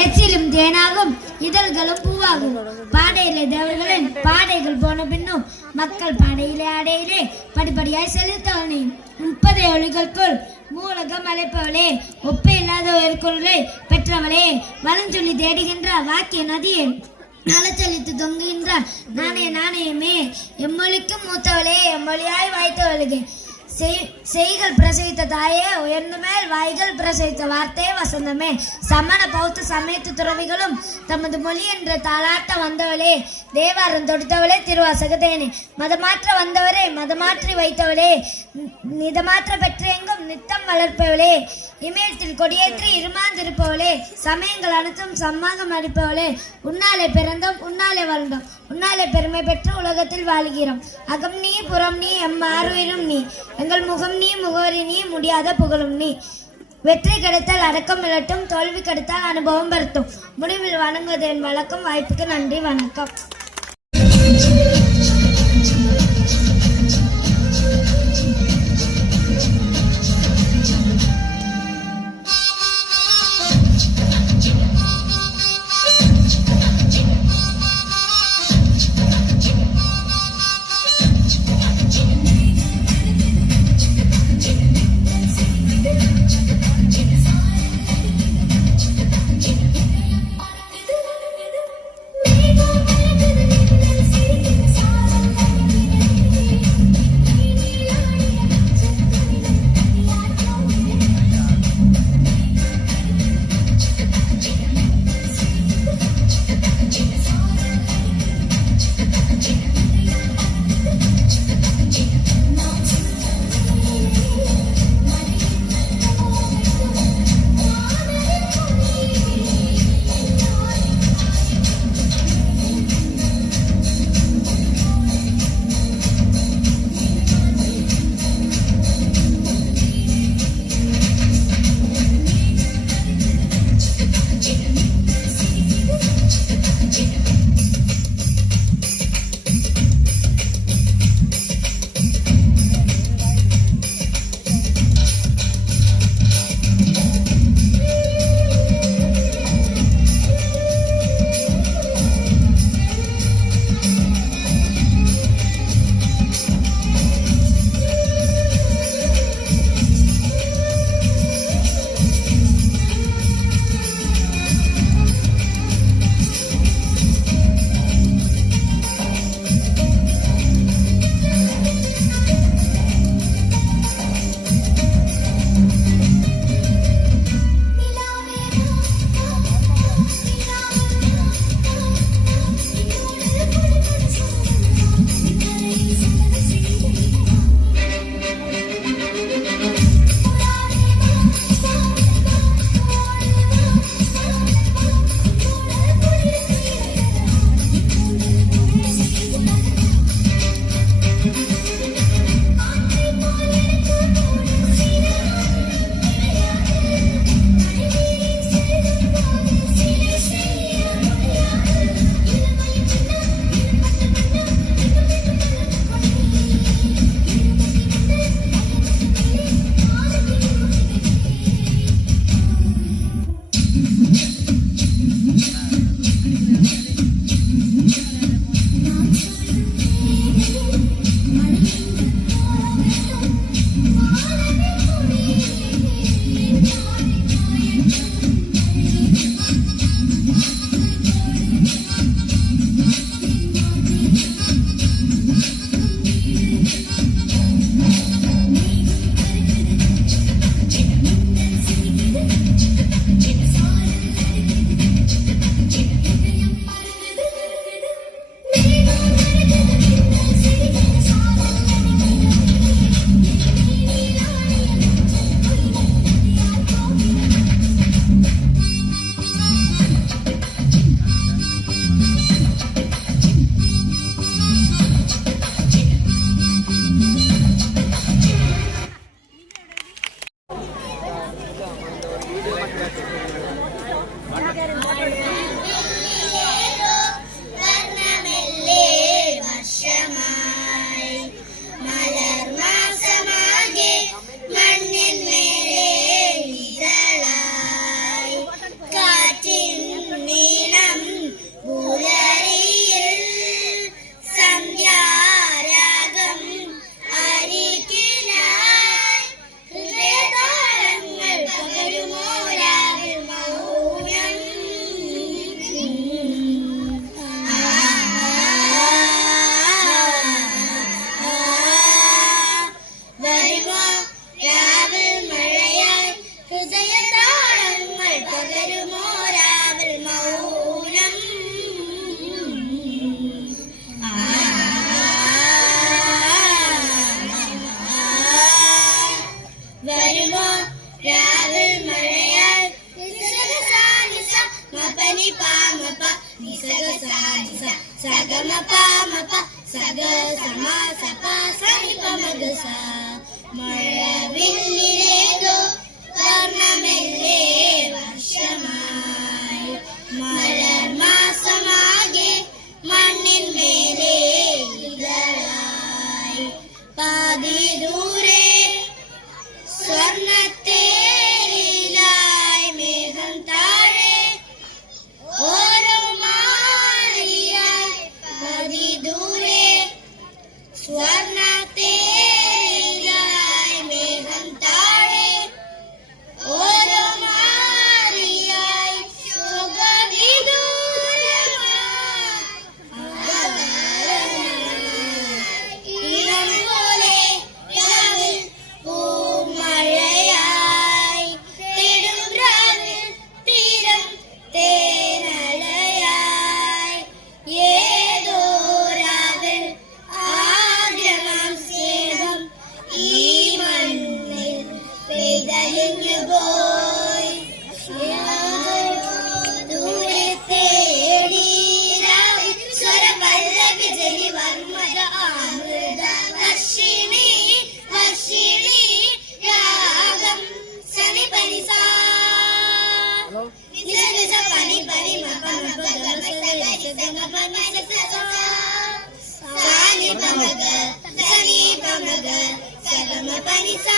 எச்சிலும் தேனாகும் இதழ்களும் பூவாகும். பாடையிலே தேவர்களின் பாடைகள் போன பின்னும் மக்கள் பாடையிலே ஆடையிலே படிப்படியாய் செலுத்தவனே. 30 ஒளிகளுக்குள் மூலகம் அழைப்பவளே, ஒப்பே இல்லாத ஒரு குரலை பெற்றவளே, வலஞ்சொல்லி தேடுகின்ற வாக்கிய நதியே, நலச்சலித்து தொங்குகின்ற நாணயமே, எம்மொழிக்கும் மூத்தவளே, எம்மொழியாய் வாய்த்தவளுக்கு செய்கள் பிரசவித்த தாயே, உயர்ந்த மேல் வாய்கள் பிரசவித்த வார்த்தையே வசந்தமே. சமண பௌத்த சமயத்து துறவிகளும் தமது மொழி என்ற தாளாட்ட வந்தவளே, தேவாரம் தொடுத்தவளே, திருவாசகத்தேனே, மதமாற்ற வந்தவரே, மதமாற்றி வைத்தவளே, நிதமாற்ற பெற்ற எங்கும் நித்தம் வளர்ப்பவளே, இமயத்தில் கொடியேற்றி இருமாந்திருப்பவளே, சமயங்கள் அனைத்தும் சம்மாகம் அளிப்பவளே, உன்னாலே பிறந்தோம், உன்னாலே வாழ்ந்தோம், உன்னாலே பெருமை பெற்று உலகத்தில் வாழ்கிறோம். அகம் நீ, புறம் நீ, எம் ஆறுயிரும் நீ, எங்கள் முகம் நீ, முகவரி நீ, முடியாத புகழும் நீ. வெற்றி கிடைத்தால் அடக்கம் இழட்டும், தோல்வி கிடைத்தால் அனுபவம் பெருத்தும். முடிவில் வணங்குவது என் வழக்கம். வாய்ப்புக்கு நன்றி, வணக்கம். ni pa ma pa ni sa ga sa ga ma pa sa ga sa ma sa pa sa ni pa ma ga sa മഴവില്ലിലേതോ വർണ്ണമെല്ലേ വർഷമായി മലർമാസമാകെ മണ്ണിന്മേലെ ഇതളായി പാതി ദൂരെ സ്വർണ്ണത്തേരിലായി മേഘം താഴെ ഓരോ മാറിയായി പാതി ദൂരെ സ്വർണ്ണത്തേരിലായി മേഘം താഴെ ഓരോ മാറിയായി ഇളം പോലെ രാവിൽ പൂമഴയായി തേടും രാവിൽ തീരം തേനലയായി ഏതോ രാവിൽ ആദ്യമാം സ്നേഹം ഈ മണ്ണിൽ പെയ്തലിഞ്ഞു പോയി ദൂരെ തേടി രാവിൽ സ്വരപല്ലവി ജലി വർമ്മജ അമൃത വർഷിണി വർഷിണി രാഗം സനി പനി സാ നിസ നിസ പനി പനി മപ മപ ഗമ സ ഗമ പനി സ സാനി പമഗ സനി പമഗ സഗമ പനി സാ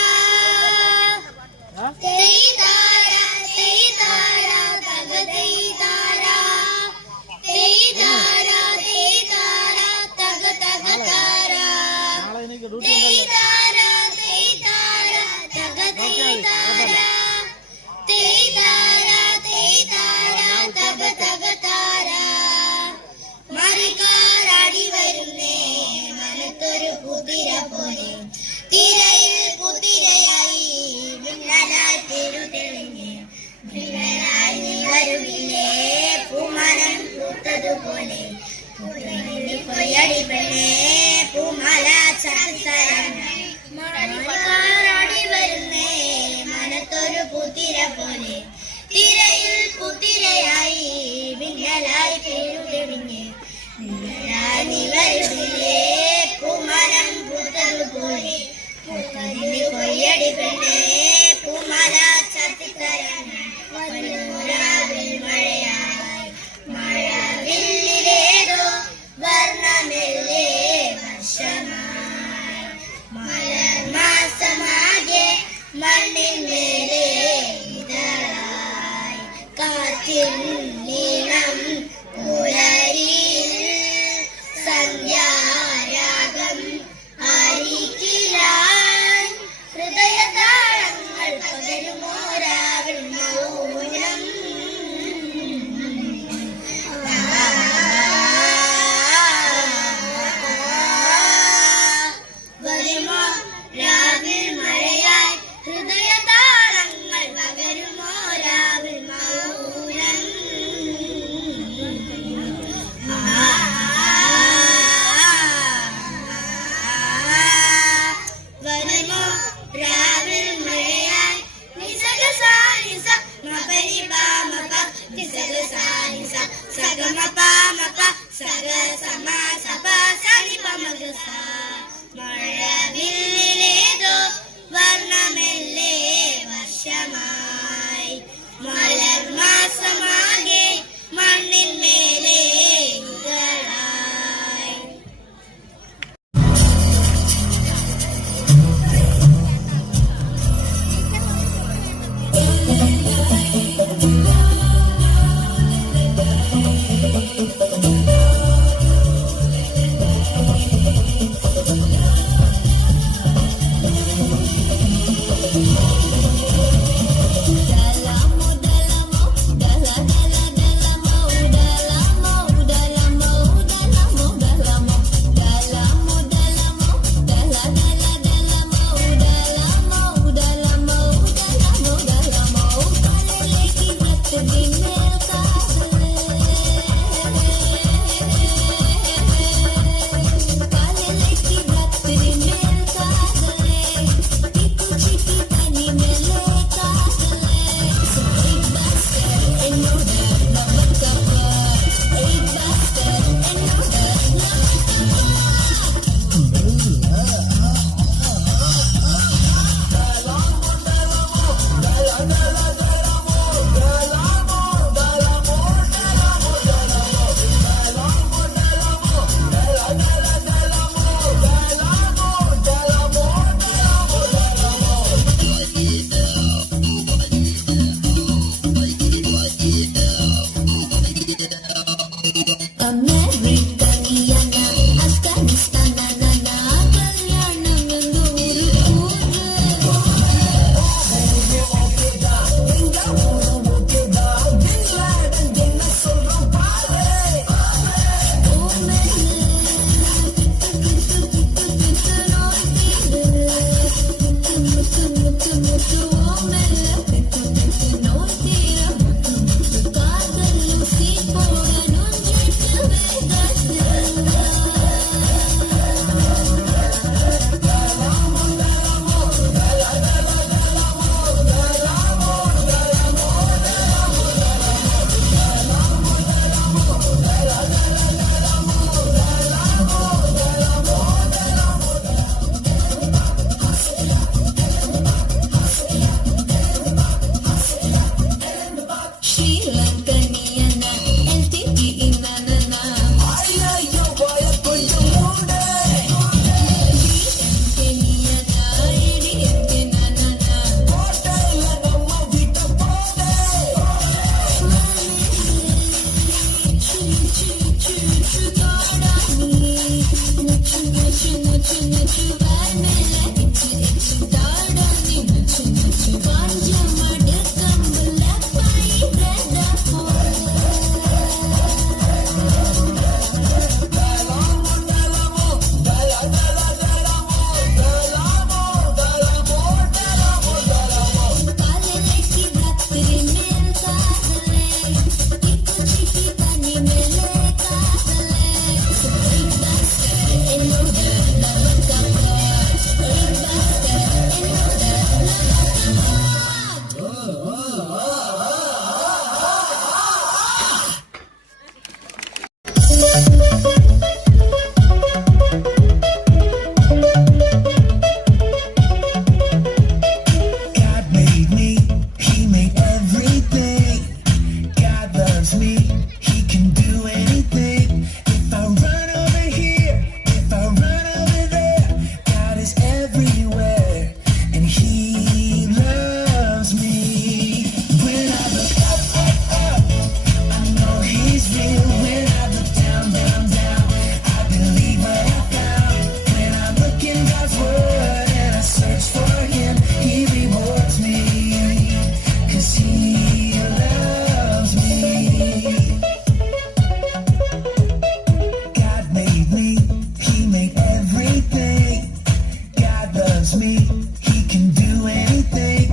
He can do anything.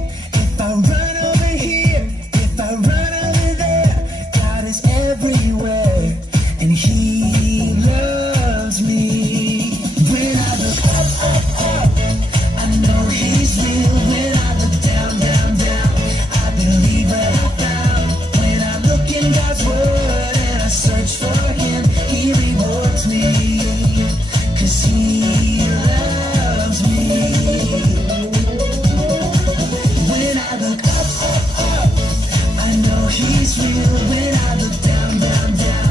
If I run over here, if I run over there, God is everywhere, and He loves me. When I look up, up, up, I know He's real. When I look down, down, down, I believe what I found. When I look in God's Word and I search for Him, He rewards me, 'cause He loves me. When I look up, up, up, I know He's real. When I look down, down, down,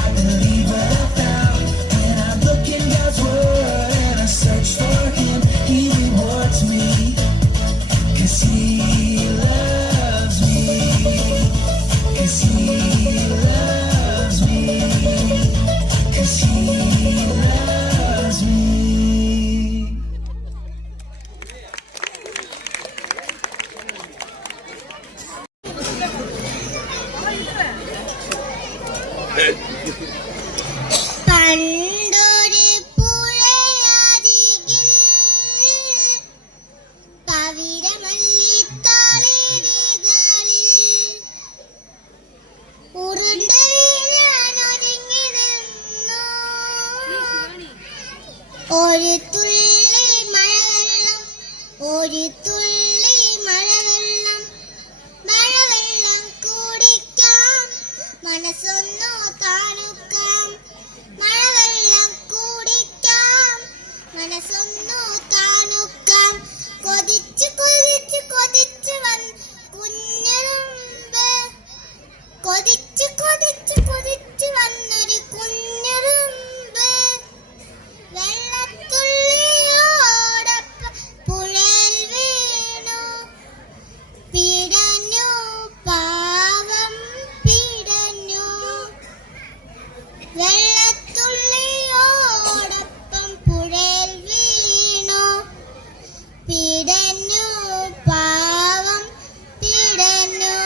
I believe what I found. When I look in God's Word and I search for Him, He rewards me, 'cause He loves me, 'cause He loves me, 'cause He loves me. പണ്ടൊരു പുഴയരികിൽ പവിഴമല്ലിത്താളിരികളിൽ ഉരുണ്ട് വീഴാനൊരുങ്ങി നിന്നു ഒരു തുള്ളി മഴവെള്ളം, ഒരു തുള്ളി മഴവെള്ളം, മഴവെള്ളം കുടിക്കാം, മനസ്സൊന്നു തണുക്കാം, മഴവെള്ളം കുടിക്കാം, മനസ്സൊന്നു തണുക്കാം. കൊതിച്ച് കൊതിച്ച് കൊതിച്ച് വന്ന് കുഞ്ഞെറുമ്പ്, കൊതിച്ച് കൊതിച്ച് കൊതിച്ച് വന്നൊരു കുഞ്ഞെറുമ്പ് വെള്ളത്തുള്ളിയോടൊപ്പം പുഴയിൽ വീണു, പിടഞ്ഞു, പാവം പിടഞ്ഞു. വെള്ളത്തുള്ളിയോടൊപ്പം പുഴയിൽ വീണു, പിടഞ്ഞു, പാവം പിടഞ്ഞു.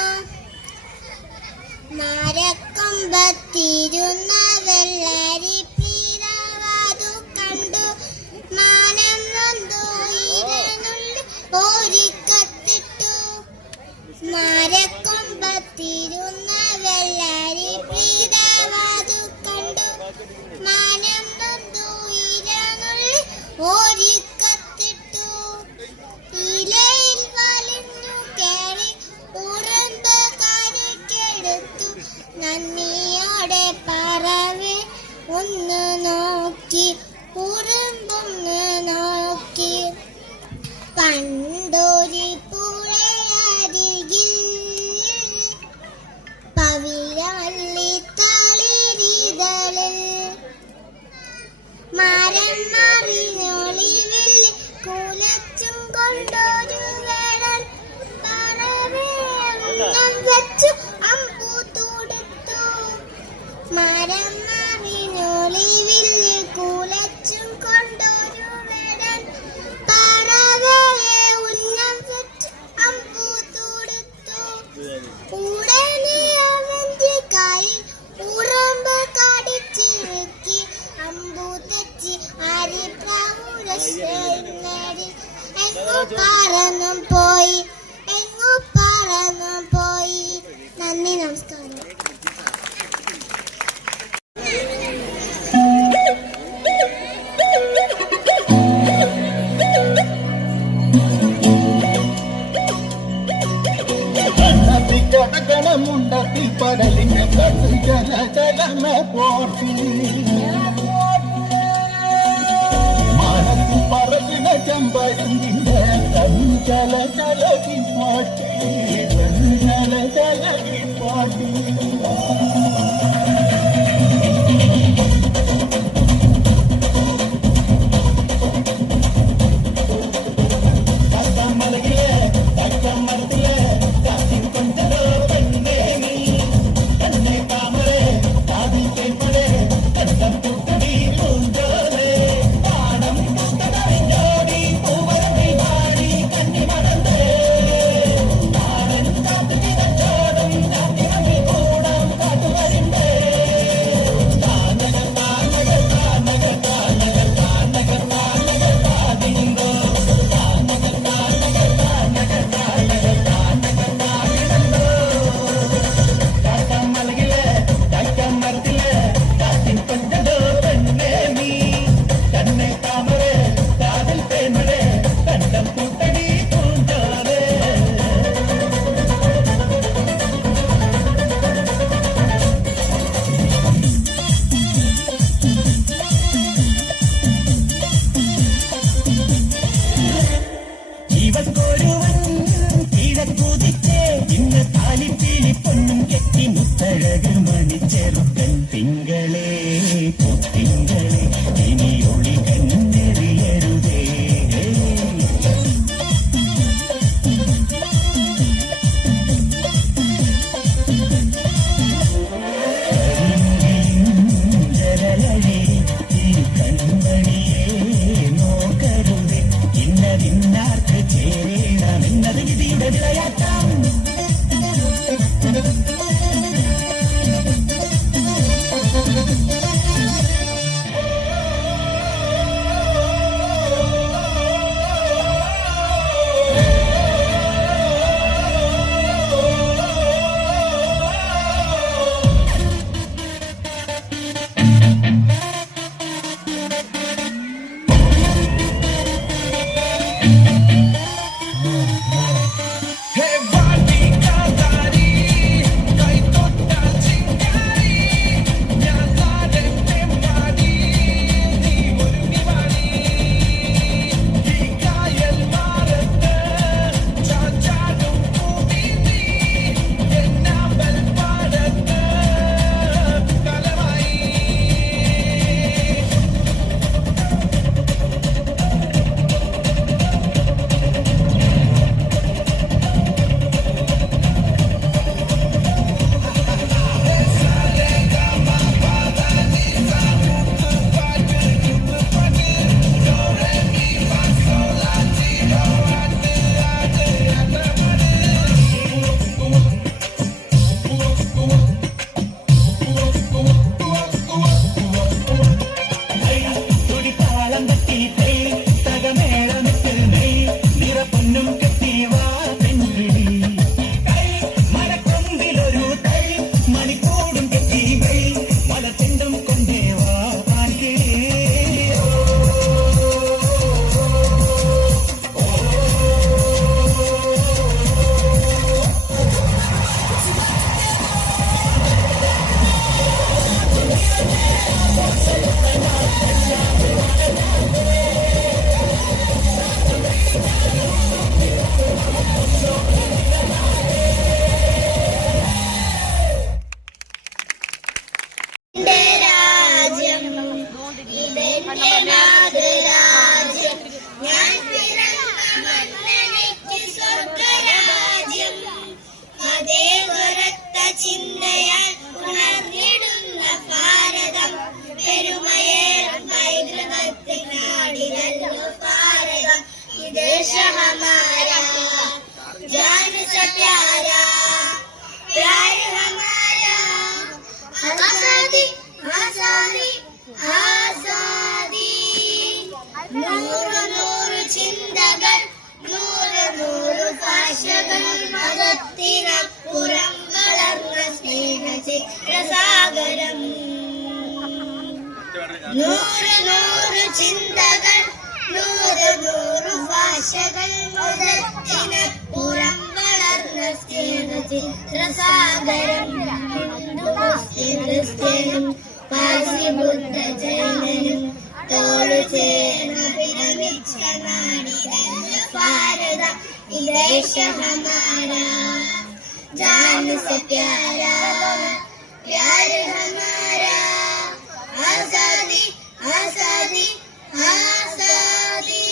മരക്കൊമ്പത്തിരുന്ന വെള്ളരി പിതാവതു കണ്ടു, മാനം നൊന്തു ഇരനുള്ളിൽ ഓരിക്കത്തിട്ടു. മരക്കൊമ്പത്തിരുന്ന വെള്ളരി പിതാവതു കണ്ടു, മാനം നൊന്തു ഇരനുള്ളിൽ ഓരിക്കത്തിട്ടു. ഇലയിൽ വലിഞ്ഞു കയറി ഉറുമ്പ് കരക്കെടുത്തു, നന്ദിയോടെ പറവെ ഒന്ന് നോക്കി, ഉറുമ്പൊന്ന് നോക്കി. പണ്ടൊരു പുഴയരികിൽ പവിഴമല്ലിത്താളിരിതളിൽ മരം മറിഞ്ഞൊളിവിൽ കുലച്ചും കൊണ്ടൊരു വേടൻ പറവെ അന്നം വെച്ചു അമ്പു തൊടുത്തു. മരം മറിഞ്ഞൊളിവിൽ കുലച്ചും കൊണ്ടൊരു വേടൻ പറവയെ ഉന്നം വെച്ചു അമ്പു തൊടുത്തു. ഉടനെ അവന്റെ കയ്യിൽ ഉറുമ്പ് കടിച്ചിറുക്കി, അമ്പു തെറ്റി അരിപ്രാവുരശേരി എങ്ങു പറന്നും പോയി, എങ്ങു പറന്നും പോയി. നന്ദി, നമസ്കാരം. கடமுண்டத்தில் படலிங்க கட்டு ஜல ஜலம போட்டி மனத்தில் பறக்கின செம்பருந்திங்க கண் ஜல ஜலகி போட்டி, கண் ஜல ஜலகி போட்டி. ഇവക്കൊരുവൻ കിഴക്കുതിച്ചേ ഇന്ന് താലിപ്പീലി പൊന്നും കെട്ടി മുത്തഴക് മണിച്ചെറുക്കൻ തിങ്കളേ പൊത്തിങ്കളേ ഇനി ഒളി കണ്ണെറിയരുതേ ചേരണമെന്നത് വിധിയുടെ വിളയാട്ടം ചിന്തയാൽ ഉണർന്നിടുന്ന ഭാരതം പെരുമയേറും പൈതൃകത്തിനാടിനല്ലോ ഭാരതം ഈ ദേശ ഹമാരാ ജാൻ സെ പ്യാരാ പ്യാർ ഹമാരാ ആസാദി ആസാദി ആസാദി നൂറ് നൂറ് ചിന്തകൾ നൂറ് നൂറ് ഭാഷകൾ മതത്തിനപ്പുറം വളർന്ന സ്നേഹചിത്രസാഗരം നൂറ് നൂറ് ചിന്തകൾ നൂറ് നൂറ് ഭാഷകൾ മതത്തിനപ്പുറം വളർന്ന സ്നേഹചിത്രസാഗരം ഹിന്ദു മുസ്ലിം ക്രിസ്ത്യനും പാർസി ബുദ്ധ ജൈനനും തോളു ചേർന്ന് വിരമിച്ച നാടിനല്ല ഭാരതം ഈ ദേശ ഹമാരാ जान से प्यारा प्यार हमारा आजादी आजादी आजादी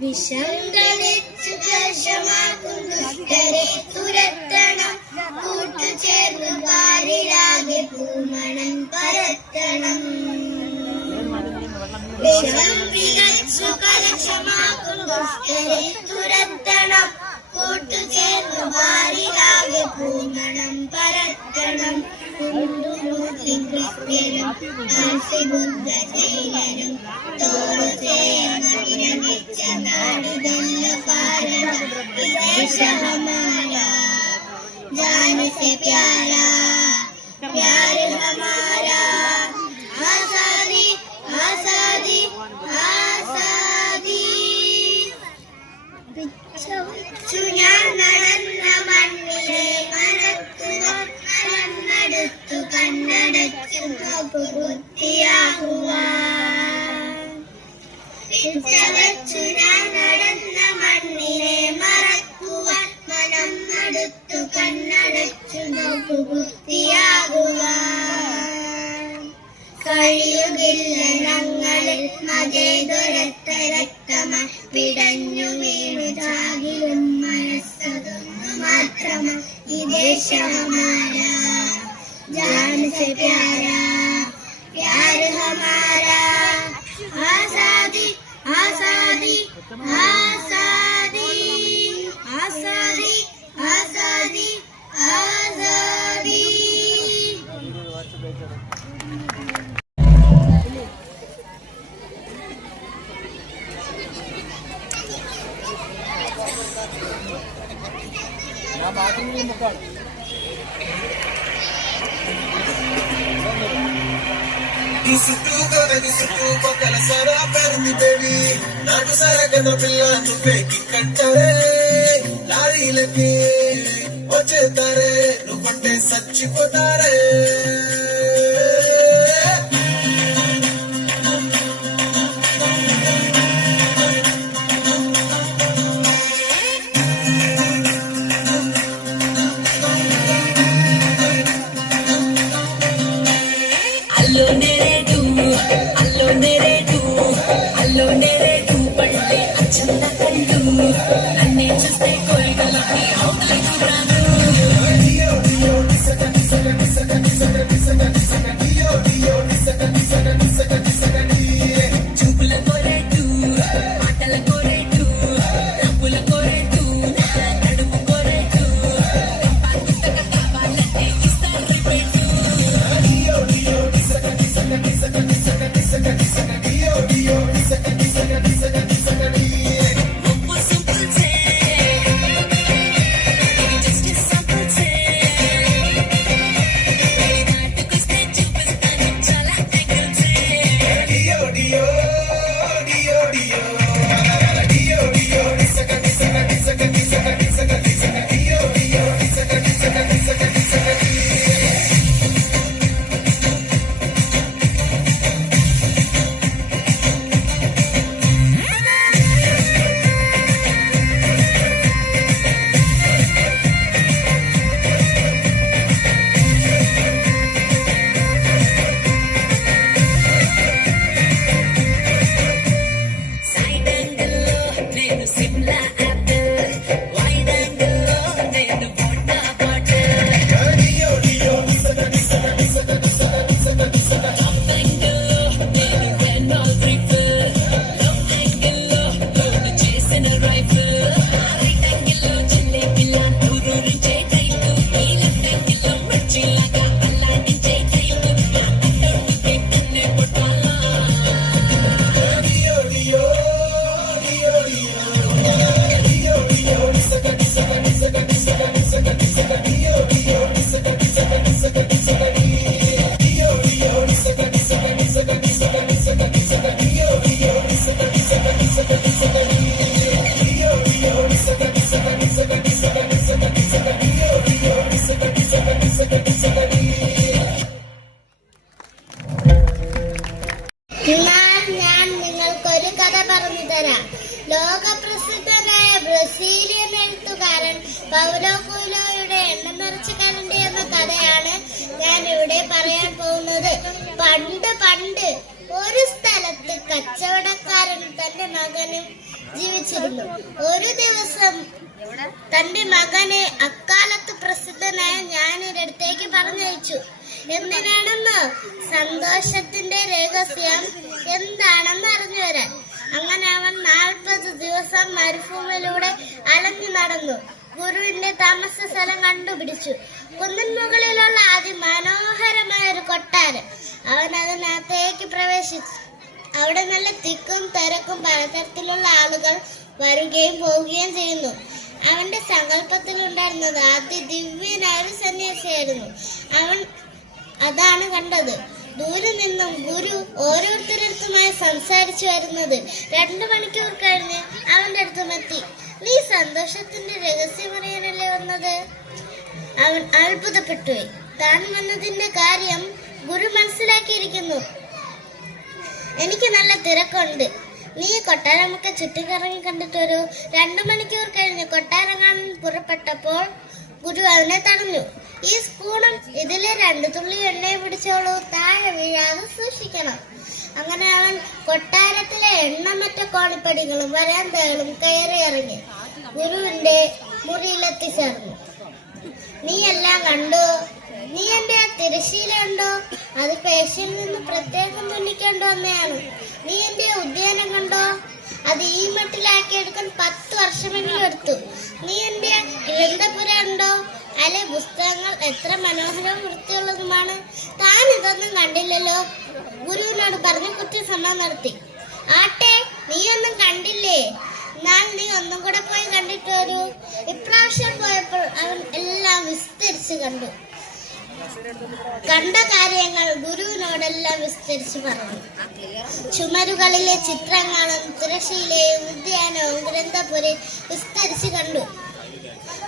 विषम गलिച്ചു ക്ഷമാക്കും ദുഷ്ടരെ തുരത്തണം കൂട്ടുചേർന്ന് പാരിലാകെ പൂമണം പരത്തണം വിഷം വിതച്ചു കലക്ഷമാക്കും ദുഷ്ടരെ തുരത്തണം കൂട്ടുചേർന്ന് പാരിലാകെ പൂമണം പരത്തണം ഹിന്ദു മുസ്ലിം ക്രിസ്ത്യനും പാർസി ബുദ്ധ ജൈനനും തോളു ചേർന്ന് വിരമിച്ച നാടിനല്ല ഭാരതം ഈ ദേശ ഹമാരാ ജാൻ സെ പ്യാരാ പ്യാർ ഹമാരാ ആസാദി ആസാദി ആസാദി ഞാൻ നടന്ന മണ്ണിലെ മരത്തുനടുത്തു കണ്ണടച്ചു ബുദ്ധിയാകുവാൻ ഞാൻ നടന്ന മണ്ണിൽ ബുദ്ധിയാകുവാൻ കഴിയുകില്ല ഞങ്ങളിൽ മതേതരത്വ രക്തമായി പിടഞ്ഞു വീണു ചാകിലും മനസ്സതൊന്നു മാത്രമാ ഈ ദേശം ഹമാരാ जान से प्यारा प्यार हमारा आजादी आजादी आजादी आजादी आजादी आजादी పక్కల సరా పెరిమి బేబీ నాటు సరగన పిల్ల నువ్వేకి కట్టరే లారీలకి వచ్చేతారే నువ్వంటే చచ్చిపోతారే ഞാൻ നിങ്ങൾക്കൊരു കഥ പറഞ്ഞു തരാം. ലോകപ്രസിദ്ധനായ ബ്രസീലിയൻ എഴുത്തുകാരൻ പൗലോ കൊയ്ലോയുടെ എണ്ണ നിറച്ച കരണ്ടി എന്ന കഥയാണ് ഞാൻ ഇവിടെ പറയാൻ പോകുന്നത്. പണ്ട് പണ്ട് ഒരു സ്ഥലത്ത് കച്ചവടക്കാരനും തന്റെ മകനും ജീവിച്ചിരുന്നു. ഒരു ദിവസം തന്റെ മകനെ അക്കാലത്ത് പ്രസിദ്ധനായ ജ്ഞാനിയുടെ അടുത്തേക്ക് പറഞ്ഞയച്ചു. എന്തിനാണെന്നോ? സന്തോഷത്തിന്റെ രഹസ്യം എന്താണെന്ന് അറിഞ്ഞു വരാൻ. അങ്ങനെ അവൻ 40 ദിവസം മരുഭൂമിയിലൂടെ അലഞ്ഞു നടന്നു. ഗുരുവിന്റെ താമസ സ്ഥലം കണ്ടുപിടിച്ചു. കുന്നിൻ മുകളിലുള്ള അതിമനോഹരമായ ഒരു കൊട്ടാരം. അവൻ അതിനകത്തേക്ക് പ്രവേശിച്ചു. അവിടെ നല്ല തിക്കും തിരക്കും പലതരത്തിലുള്ള ആളുകൾ വരികയും പോവുകയും ചെയ്യുന്നു. അവന്റെ സങ്കല്പത്തിലുണ്ടായിരുന്നത് അതിദിവ്യനായ ഒരു സന്യാസിയായിരുന്നു. അവൻ അതാണ് കണ്ടത്. ദൂരെ നിന്നും ഗുരു ഓരോരുത്തരടുത്തുമായി സംസാരിച്ചു വരുന്നത്. 2 മണിക്കൂർ കഴിഞ്ഞ് അവന്റെ അടുത്തുമെത്തി. നീ സന്തോഷത്തിന്റെ രഹസ്യം അറിയാനല്ലേ വന്നത്? അവൻ അത്ഭുതപ്പെട്ടുപോയി. താൻ വന്നതിന്റെ കാര്യം ഗുരു മനസ്സിലാക്കിയിരിക്കുന്നു. എനിക്ക് നല്ല തിരക്കുണ്ട്. നീ കൊട്ടാരമൊക്കെ ചുറ്റിക്കറങ്ങി കണ്ടിട്ട് ഒരു 2 മണിക്കൂർ കഴിഞ്ഞ് കൊട്ടാരം കാണാൻ പുറപ്പെട്ടപ്പോൾ ഗുരു അവനെ തടഞ്ഞു. ഈ സ്പൂണും ഇതിലെ 2 തുള്ളി എണ്ണയും പിടിച്ചോളൂ, താഴെ വീഴാതെ സൂക്ഷിക്കണം. അങ്ങനെ അവൻ കൊട്ടാരത്തിലെ എണ്ണമറ്റ കോണിപ്പടികളും വരാന്തകളും കയറി ഇറങ്ങി ഗുരുവിന്റെ മുറിയിലെത്തിച്ചേർന്നു. നീ എല്ലാം കണ്ടോ? നീ എന്റെ ആ തിരശ്ശീല ഉണ്ടോ? അത് പേശിയിൽ നിന്ന് പ്രത്യേകം തുന്നിക്കൊണ്ട് വന്നതാണ്. നീ എന്റെ ഉദ്യാനം കണ്ടോ? അത് ഈ മട്ടിലാക്കിയെടുക്കാൻ 10 വർഷമെങ്കിലും എടുത്തു. നീ എന്റെ ഗ്രന്ഥപുര ഉണ്ടോ? അല്ലെ പുസ്തകങ്ങൾ എത്ര മനോഹരവും വൃത്തിയുള്ളതുമാണ്. താൻ ഇതൊന്നും കണ്ടില്ലല്ലോ. ഗുരുവിനോട് പറഞ്ഞു കുറ്റസമ്മതം നടത്തി. ആട്ടെ, നീ ഒന്നും കണ്ടില്ലേ? എന്നാൽ നീ ഒന്നും കൂടെ പോയി കണ്ടിട്ട് വരൂ. ഇപ്രാവശ്യം പോയപ്പോൾ അവൻ എല്ലാം വിസ്തരിച്ച് കണ്ടു. കണ്ട കാര്യങ്ങൾ ഗുരുവിനോടെല്ലാം വിസ്തരിച്ച് പറഞ്ഞു. ചുമരുകളിലെ ചിത്രങ്ങളും തിരശ്ശീലയും ഉദ്യാനവും ഗ്രന്ഥപുരയും വിസ്തരിച്ച് കണ്ടു.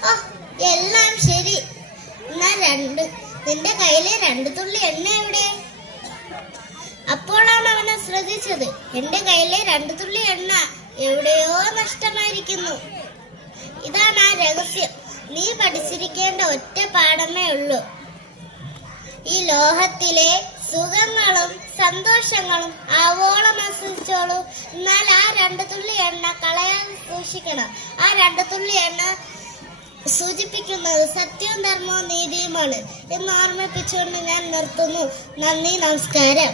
ഓ, എല്ലാം ശരി. എന്നാ നിന്റെ കയ്യിലെ 2 തുള്ളി എണ്ണ എവിടെ? അപ്പോഴാണ് അവനെ ശ്രദ്ധിച്ചത്. എന്റെ കയ്യിലെ 2 തുള്ളി എണ്ണ എവിടെയോ നഷ്ടമായിരിക്കുന്നു. ഇതാണ് ആ രഹസ്യം. നീ പഠിച്ചിരിക്കേണ്ട ഒറ്റ പാഠമേ ഉള്ളൂ. ഈ ലോകത്തിലെ സുഖങ്ങളും സന്തോഷങ്ങളും ആവോളം ആസ്വദിച്ചോളൂ. എന്നാൽ ആ 2 തുള്ളി എണ്ണ കളയാതെ സൂക്ഷിക്കണം. ആ 2 തുള്ളി എണ്ണ സൂചിപ്പിക്കുന്നത് സത്യവും ധർമ്മവും നീതിയുമാണ് എന്ന് ഓർമ്മിപ്പിച്ചുകൊണ്ട് ഞാൻ നിർത്തുന്നു. നന്ദി, നമസ്കാരം.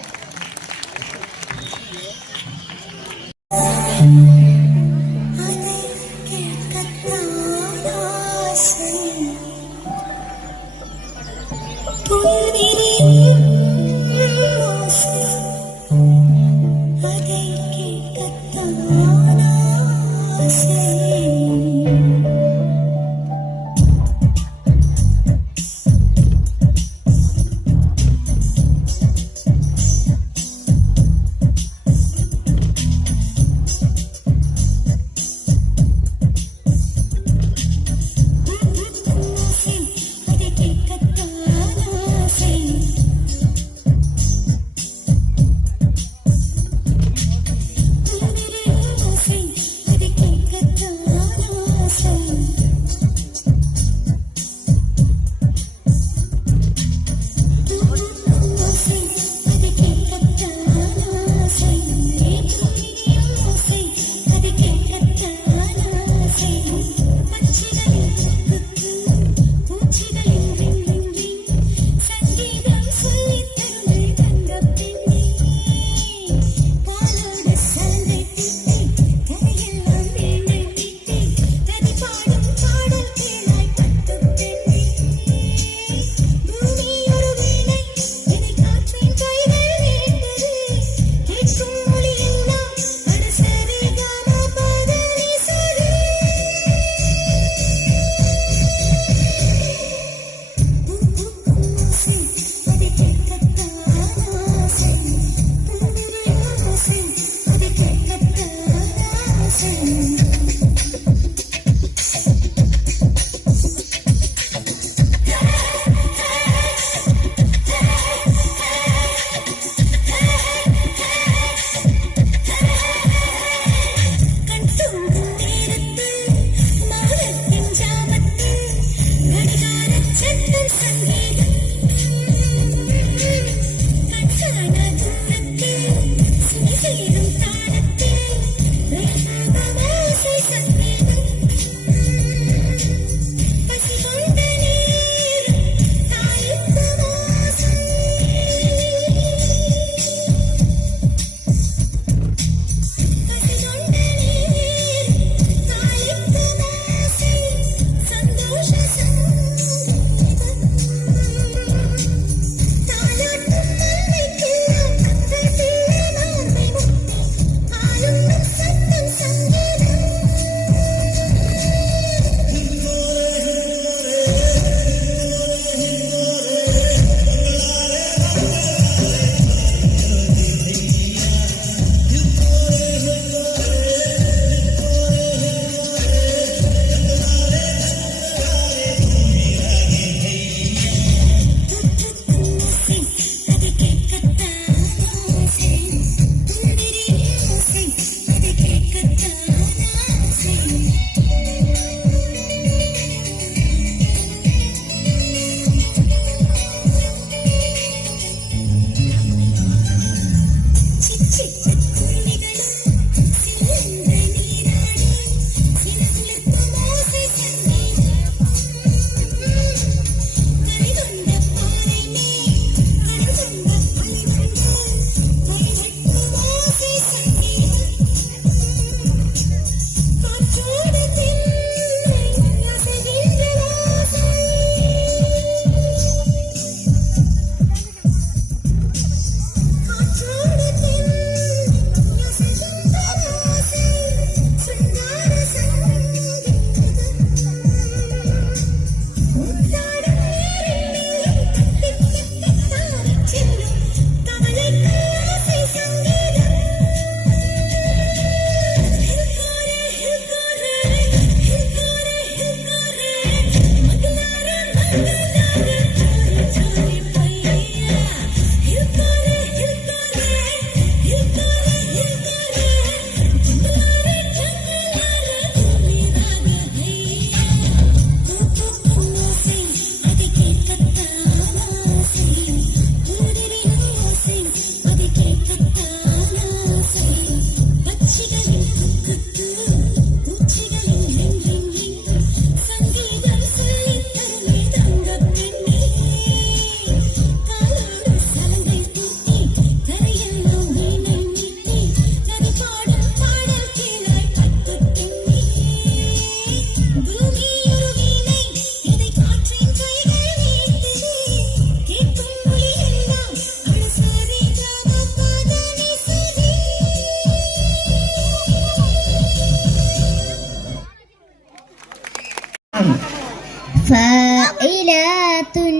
ഫായിലാത്തുൻ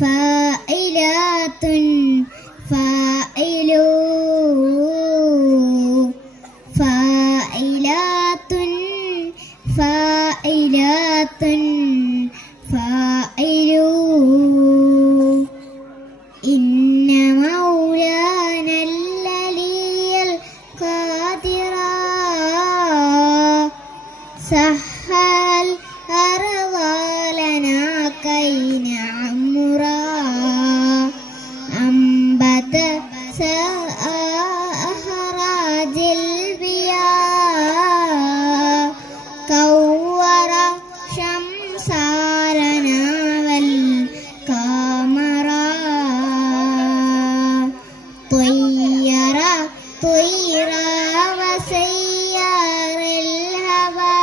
ഫായിലാത്തുൻ ഫായിലൂ ഫായിലാത്തുൻ ഫായിലാത്തുൻ ഫായിലൂ ഇന്ന മൗലാനൽ അലിയൽ ഖാദിറാ Sahal أرضالنا كي نعمرا أنبت أهراج البياء كور شمسارنا والقمرا طير طيرا وسير الهوى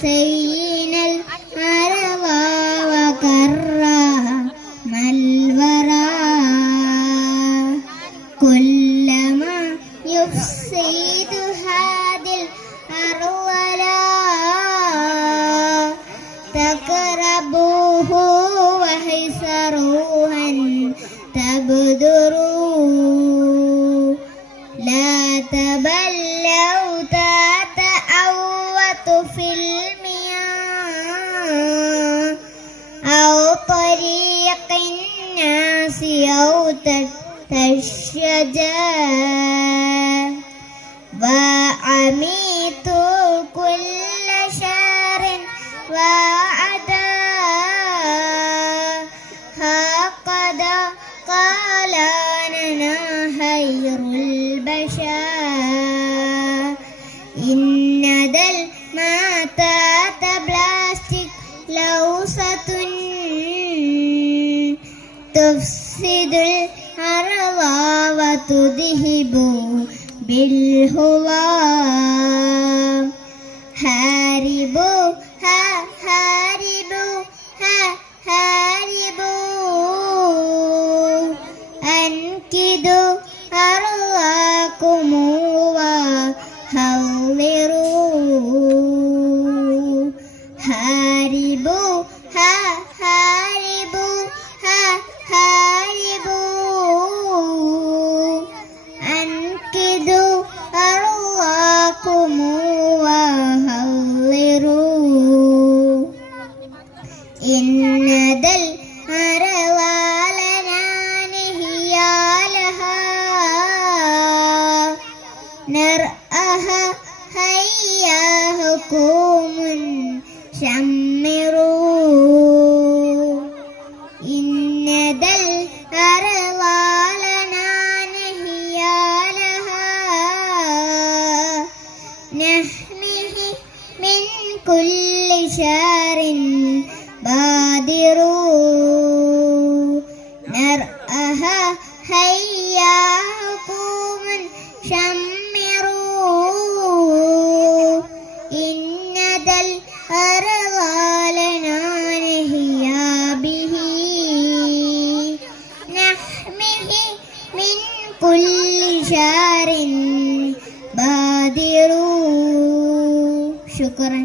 سين الأرض وكرى الورى كلما يفسد هذه الأرض لا تقربوه وحسروها تبدروا لا تبلوا تتعوت في المياه أو طريق الناس أو تحت الشجر وعميت كل شر وعدا هكذا قال لنا خير البشر إن ذا المعتاد بلاستيك لوثة تفسد الأرض وتذهب بالهوى هاربوا هاربوا هاربوا أنقذوا أرواحكم وحذروا هاربوا هاربوا هاربوا أنقذوا أرواحكم وحذروا إن ذا الأرواح هي لها نرأها هياكم شمروا إن ذا الأرواح هي لها نحميه من كل شر بادروا نرأها هياكم شمروا إن ذا الأرواح هي به نحميه من كل شر بادروا شكرا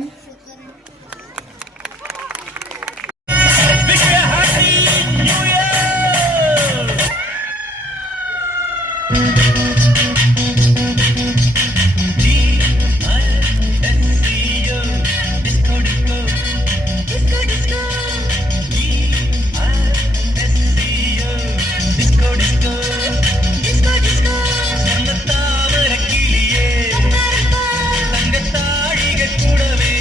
തങ്കത്താഴിക കൂടവേ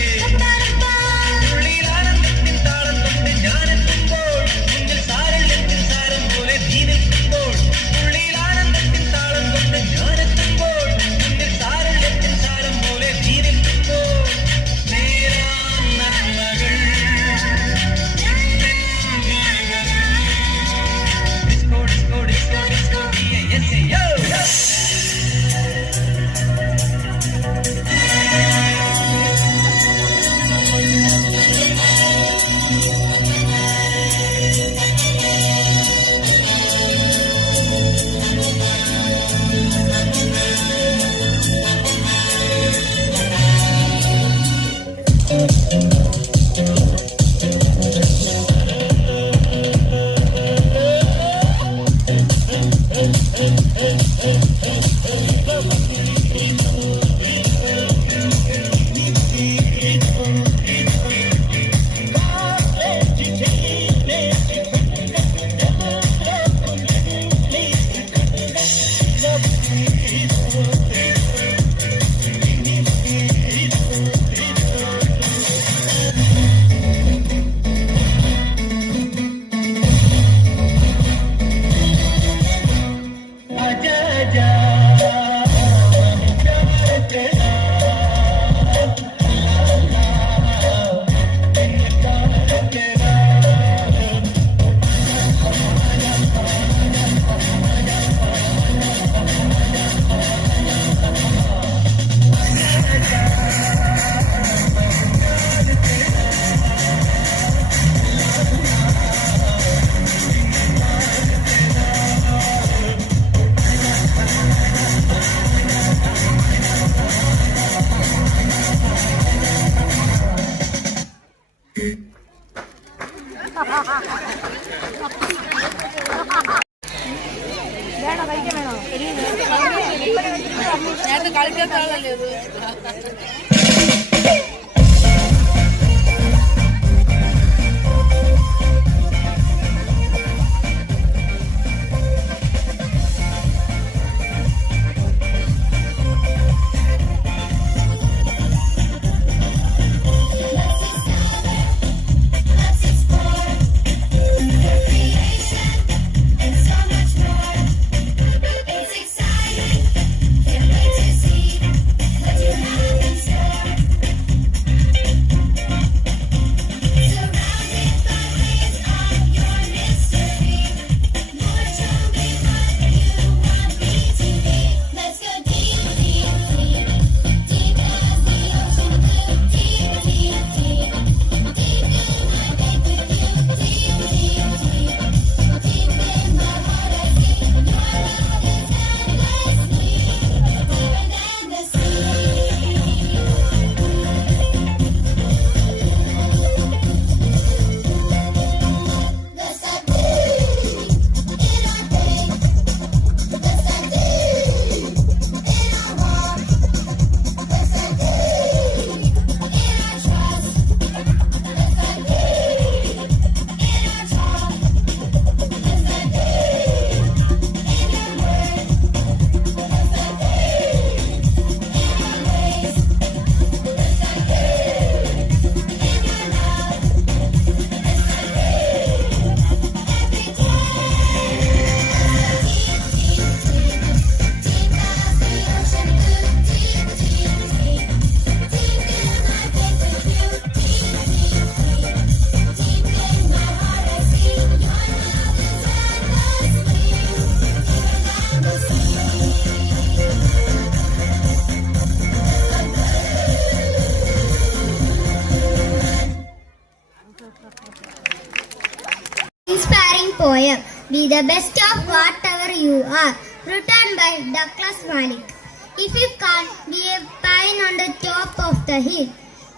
Be the best of whatever you are. Written by Douglas Malik. If you can't be a pine on the top of the hill,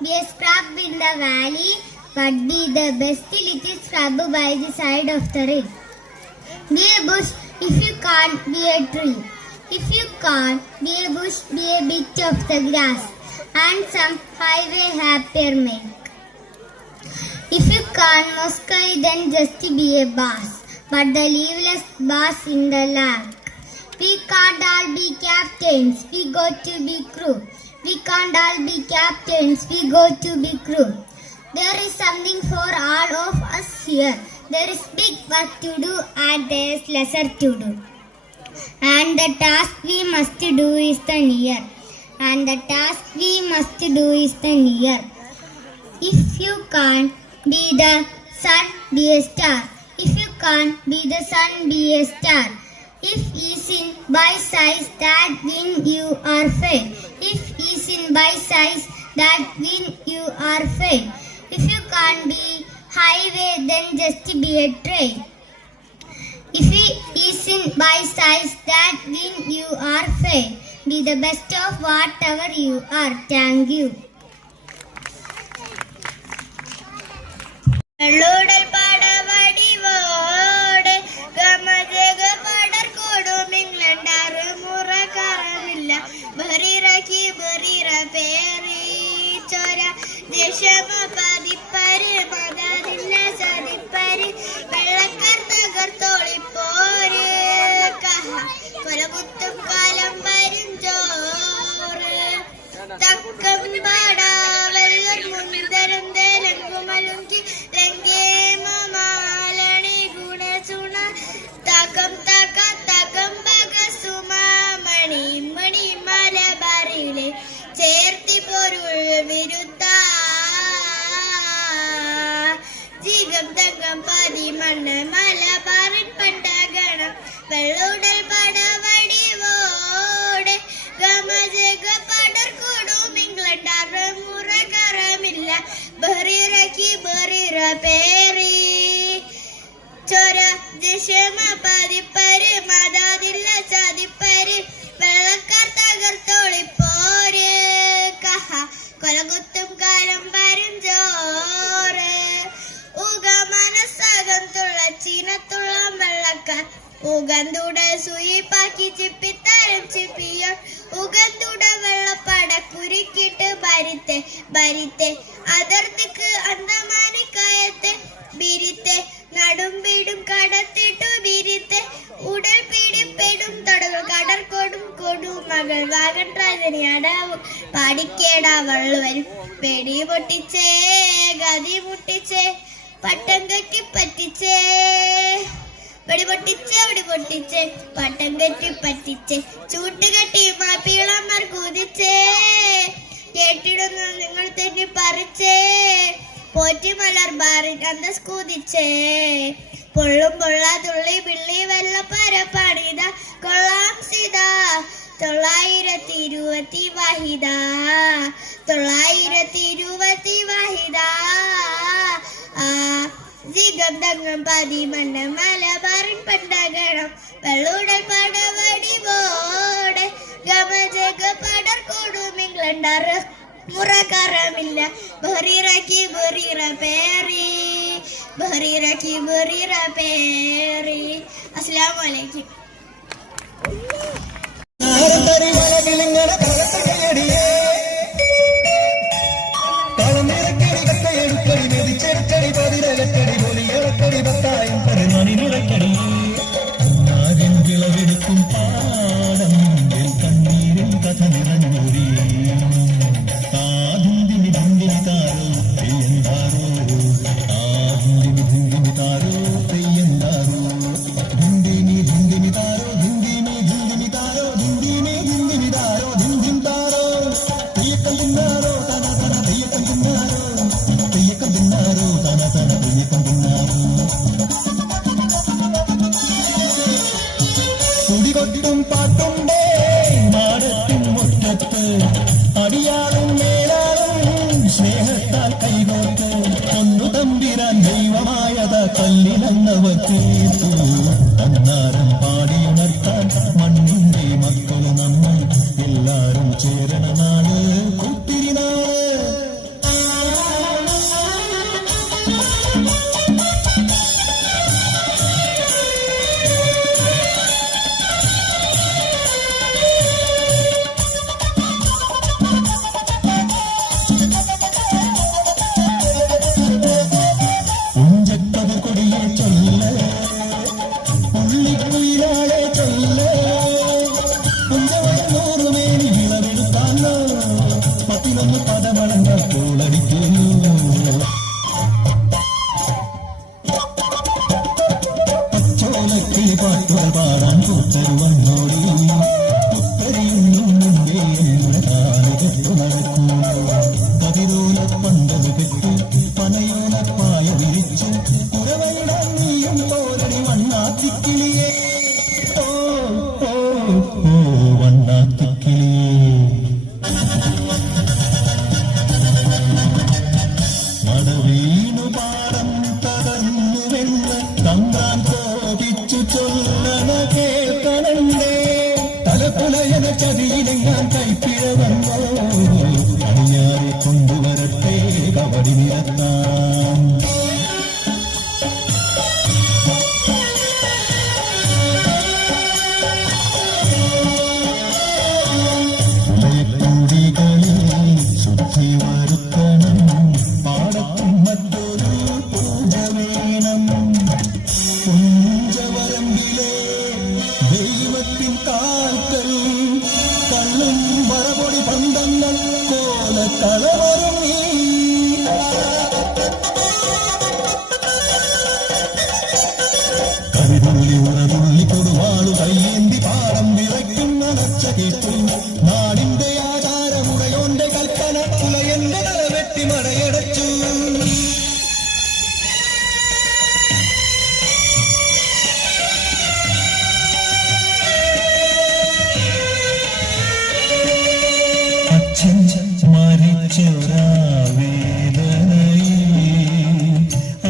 be a scrub in the valley, but be the best little scrub by the side of the river. Be a bush if you can't be a tree. If you can't be a bush, be a bit of the grass, and some highway happier make. If you can't Moscow, then just be a bass, but the leaveless bass in the lake. We can't all be captains, we go to be crew. We can't all be captains, we go to be crew. There is something for all of us here. There is big work to do and there is lesser to do. And the task we must do is the near. And the task we must do is the near. If you can't be the sun, be a star. If you can't be the sun, be a star. If is in by size, that win you are fair. If is in by size, that win you are fair. If you can't be highway, then just be a train. If it is in by size, that win you are fair. Be the best of whatever you are. Thank you. വെള്ളൂടൽ പടവടിവോടെ ഗമജഗ പടർക്കോടും ഇംഗ്ലണ്ടാറ് മുറ കറമില്ല ബറിറക്കി ബറിറ പേറി ചോര ദേശമ പതിപ്പര് മതമില്ല ചതിപ്പര് വെള്ളക്കാർ തകർത്തോളിപ്പോര് കഹ കൊലകുത്തും കാലം വരും ചോറ് തക്കം പാടാവല്ലർ മുൻതരം തെലങ്കുമലുങ്കി ലങ്കേ മാലണി ഗുണസുണ തകം തക തകം ബക സുമാമണി മണി മലബാറിലെ ചേർത്തി പൊരുൾ വിരുദ്ധ ജീകം തങ്കം പതി മണ്ണ് മലബാറിൻ പണ്ടഗണം വെള്ളൂടൽ പടവടിവോടെ ഗമജഗ പടർക്കോടും ഇംഗ്ലണ്ടാറ് മുറ കറമില്ല ബറിറക്കി ബറിറ പേറി ചോര ദേശമ പതിപ്പര് മതാതില്ല ചതിപ്പര് വെള്ളക്കാർ തകർത്തോളിപ്പോര് കഹ കൊലകുത്തും കാലം വരും ചോറ് ഉക മനസ്സകം തുളച്ചീനത്തുള്ള വെള്ളക്കാർ ഉഗന്തുട സുയിപ്പാക്കി ചിപ്പിത്തരം ചിപ്പിയോ ഉഗന്തുട വെള്ളപ്പട കുരുക്കിട്ട് ഭരിത്തെ ഭരിത്തെ അതിർത്തിക്ക് അന്തമാനിക്കയത്തെ ബിരിത്തെ നടുംപീടും കടത്തിട്ടു ബിരിത്തെ ഉടൽ പീഡിപ്പെടും തൊടകൾ കടർക്കോടും കൊടുമകൾ വാഗൻ രാജനിയാടാവും പാടിക്കേടാ വള്ളുവരും വെടി പൊട്ടിച്ചേ ഗതി മുട്ടിച്ചേ പട്ടം കെട്ടി പറ്റിച്ചേ വെടി പൊട്ടിച്ചേ പട്ടം കെട്ടി പറ്റിച്ചേ ചൂട്ടുകെട്ടി മാപ്പിളമാർ കുതിച്ചേ കേട്ടിടുന്നു നിങ്ങൾ തെറ്റി പറിച്ചേ പോറ്റി മലർ ബാറിൻ അന്തസ് കുതിച്ചേ പൊള്ളും പൊള്ളാ തുള്ളി പിള്ളി വെള്ളപ്പര പണിത കൊള്ളാം സീത 920 വാഹിദ 920 വാഹിദ ജീകം തങ്കം പതി മണ്ണ് മലബാറിൻ പണ്ടഗണം വെള്ളൂടൽ പടവടിവോടെ ഗമജഗ പടർക്കോടും ഇംഗ്ലണ്ടാറ് മുറ കറമില്ല ബറിറക്കി ബറിറ പേറി ബറിറക്കി ബറിറ പേറി. അസ്സലാമു അലൈക്കും. വിളവെടുക്കും പാടം കണ്ണീരും കഥ നിറഞ്ഞൂരി ആധുന്തിനി ധുന്തിനി താരോ പെയ്യന്താരോ ആധുന്തിനി ധുന്തിനി താരോ പെയ്യന്താരോ ധുന്തിനി ധുന്തിനി താരോ ധുന്തിനി ധുന്തിനി താരോ ധുന്തിനി ധുന്തിനി താരോ ധുന്തിൻ താരോ മണ്ണിലങ്ങവ കേട്ടു തന്നാരം പാടിയുണർത്താൻ മണ്ണിന്റെ മക്കള് നമ്മൾ എല്ലാരും ചേരണ നാട് കുത്തിരിനാട്. ചതിയിലെങ്ങാൻ കൈപ്പിഴ വന്നോ അണിയാരെ കൊണ്ടുവരട്ടെ കബടി നിരത്താൻ. ഉദയക്കൂടികളിൽ ശുദ്ധി വരുത്തണം പാടത്തും മറ്റൊരു പൂജ വേണം. കുഞ്ചവരമ്പിലെ ദൈവത്തിൻ കാൽക്കൽ കള്ളും വറപൊടി പന്തങ്ങൾ കോലക്കളവരും കവിതുള്ളി ഉറതുള്ളി കൊടുവാളു കയ്യേന്തി പാടം വിറയ്ക്കും അനർച്ച കേട്ടു. നാടിന്റെ ആചാരമുറയോന്റെ കൽപ്പന പുലയന്റെ തലവെട്ടി മടയടച്ചു. മരിച്ചൊരാ വേദനയിൽ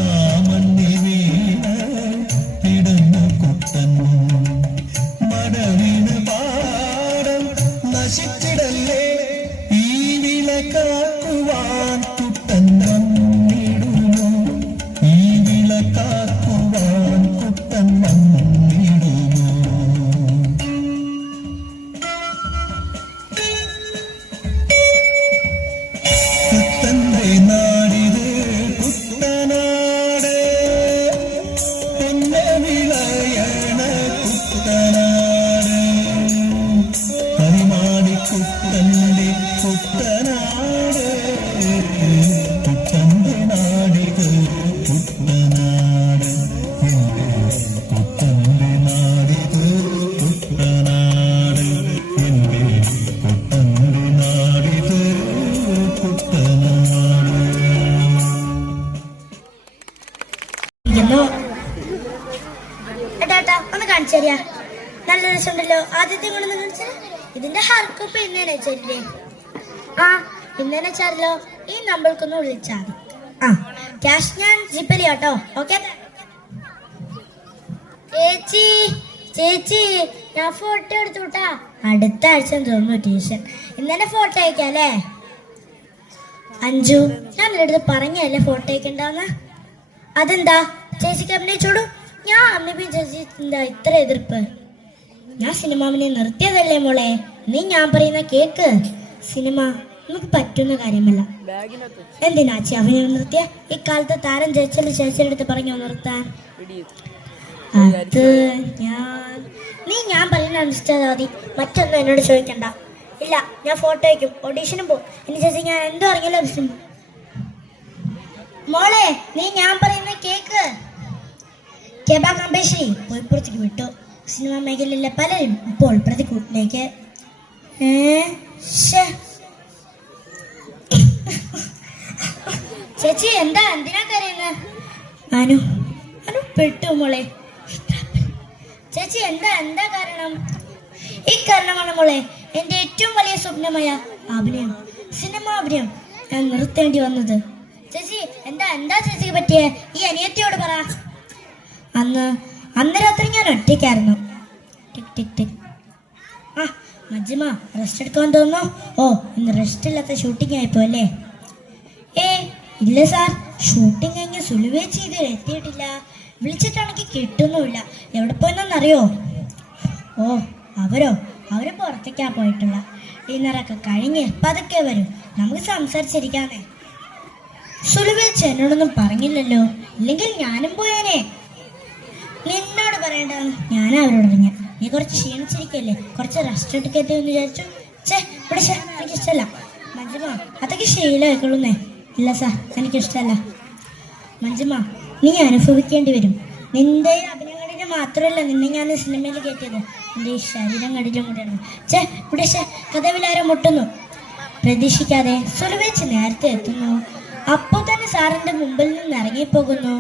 ആ മണ്ണി വീണ ഇടന്നു കുത്തൻ മടവിന് പാടം നശിച്ചിടല്ലേ ഈ വിളക്കാക്കുവാൻ കുട്ടൻ വന്നിടുന്നു. ഈ വിളക്കാക്കുവാൻ കുട്ടൻ വന്നിടുന്നു. കുട്ടന്റെ നാടിത് കുട്ടനാട് എന്നെ വിളയണ കുട്ടനാട് പരിമാടി കുട്ടന്റെ കുട്ടനാട് കുട്ടന്റെ നാടിത് കുട്ടനാട് എന്റെ കുട്ടന്റെ നാടിത് കുട്ടനാട് എന്റെ കുട്ടന്റെ നാടിത് ഏട്ടാ ഒന്ന് കാണിച്ചേരിയാ. നല്ല രസമുണ്ടല്ലോ. ആദ്യത്തെ കൊണ്ടൊന്ന് കാണിച്ച ഇതിന്റെ ഹർക്കുപ്പ് ഇന്നേനെ വെച്ചില്ലേ? ആ ഇന്നേനെ വെച്ചാലോ. ഈ നമ്പർക്കൊന്ന് വിളിച്ചാൽ മതി. ആ ക്യാഷ് ഞാൻ ജിപ്പേ ചെയ്യാട്ടോ. ഓക്കെ ചേച്ചി ചേച്ചി ഞാൻ ഫോട്ടോ എടുത്തുട്ടാ. അടുത്ത ആഴ്ച തോന്നുന്നു ട്യൂഷൻ. ഇന്നെ ഫോട്ടോ അയക്കാല്ലേ? അഞ്ചു ഞാൻ നിന്റെ അടുത്ത് പറഞ്ഞല്ലേ ഫോട്ടോ അയക്കണ്ടെന്ന്. അതെന്താ ചേച്ചിക്ക് അഭിനയിച്ചോളൂ. ഞാൻ അമ്മയും ചേച്ചി എന്താ ഇത്ര എതിർപ്പ്? ഞാൻ സിനിമാവിനെ നിർത്തിയതല്ലേ മോളെ. നീ ഞാൻ പറയുന്ന കേക്ക്. സിനിമ നമുക്ക് പറ്റുന്ന കാര്യമല്ല. എന്തിനാ ചേ അഭിനയം നിർത്തിയ? ഇക്കാലത്ത് താരം ചേച്ചി ചേച്ചിയുടെ അടുത്ത് പറഞ്ഞോ നിർത്താൻ? അത് ഞാൻ പറയുന്ന അനുസരിച്ചാൽ മതി. മറ്റൊന്നും എന്നോട് ചോദിക്കണ്ട. ഇല്ല ഞാൻ ഫോട്ടോ അയക്കും. ഓഡീഷനും പോകും. ഇനി ചേച്ചി ഞാൻ എന്തോ അറിയില്ല. മോളെ നീ ഞാൻ പറയുന്ന കേക്ക്. കേബാ കമ്പേശ്ശേരി പോയിപ്പുറത്തേക്ക് വിട്ടു. സിനിമാ മേഖലയിലെ പലരും ഇപ്പോൾ പ്രതിക്കൂട്ടിലേക്ക്. ചേച്ചി എന്തിനാ കരയുന്നത്? അനു പെട്ടു മോളെ. ചേച്ചി എന്താ കാരണം? ഈ കാരണമാണ് മോളെ എന്റെ ഏറ്റവും വലിയ സ്വപ്നമായ അഭിനയം, സിനിമ അഭിനയം ഞാൻ നിർത്തേണ്ടി വന്നത്. ചേച്ചി എന്താ ചേച്ചിക്ക് പറ്റിയേ? ഈ അനിയത്തിയോട് പറ. അന്ന് രാത്രി ഞാൻ ഒറ്റയ്ക്കായിരുന്നു. ടിക് ടിക് ടിക്. ആ മജ്ജിമ, റെസ്റ്റ് എടുക്കാൻ തോന്നുന്നു. ഓ, ഇന്ന് റെസ്റ്റ് ഇല്ലാത്ത ഷൂട്ടിംഗ് ആയിപ്പോ അല്ലേ? ഇല്ല സാർ, ഷൂട്ടിംഗ് കഴിഞ്ഞ് സുലുവേച്ചി ഇതുവരെ എത്തിയിട്ടില്ല. വിളിച്ചിട്ടാണെങ്കിൽ കിട്ടുന്നുമില്ല. എവിടെ പോയെന്നറിയോ? ഓ, അവര് പുറത്തേക്കാ പോയിട്ടുള്ള. ഡിന്നറൊക്കെ കഴിഞ്ഞ് പതുക്കെ വരും, നമുക്ക് സംസാരിച്ചിരിക്കാന്നേ. സുലുവേച്ചി എന്നോടൊന്നും പറഞ്ഞില്ലല്ലോ, ഇല്ലെങ്കിൽ ഞാനും പോയേനെ. നിന്നോട് പറയണ്ട, ഞാൻ അവരോട് അറിഞ്ഞ. നീ കുറച്ച് ക്ഷീണിച്ചിരിക്കല്ലേ, കുറച്ച് റെസ്റ്റ് എടുക്കട്ടെ എന്ന് വിചാരിച്ചു. എനിക്കിഷ്ടല്ല മഞ്ജുമ, അതൊക്കെ ശീലമായിക്കൊള്ളുന്നേ. ഇല്ല സാർ, എനിക്കിഷ്ടമല്ല. മഞ്ജുമ, നീ അനുഭവിക്കേണ്ടി വരും. നിന്റെ അഭിനയം കണ്ടിട്ട് മാത്രമല്ല നിന്നെ ഞാൻ സിനിമയിൽ കയറ്റിയത്, നിന്റെ ഈ ശരീരം കണ്ടിട്ടും കൂടെയാണ്. കഥവിലാരം മുട്ടുന്നു. പ്രതീക്ഷിക്കാതെ സുലുവേച്ചി നേരത്തെ എത്തുന്നു. അപ്പോൾ തന്നെ സാറിന്റെ മുമ്പിൽ നിന്ന് ഇറങ്ങിപ്പോകുന്നു.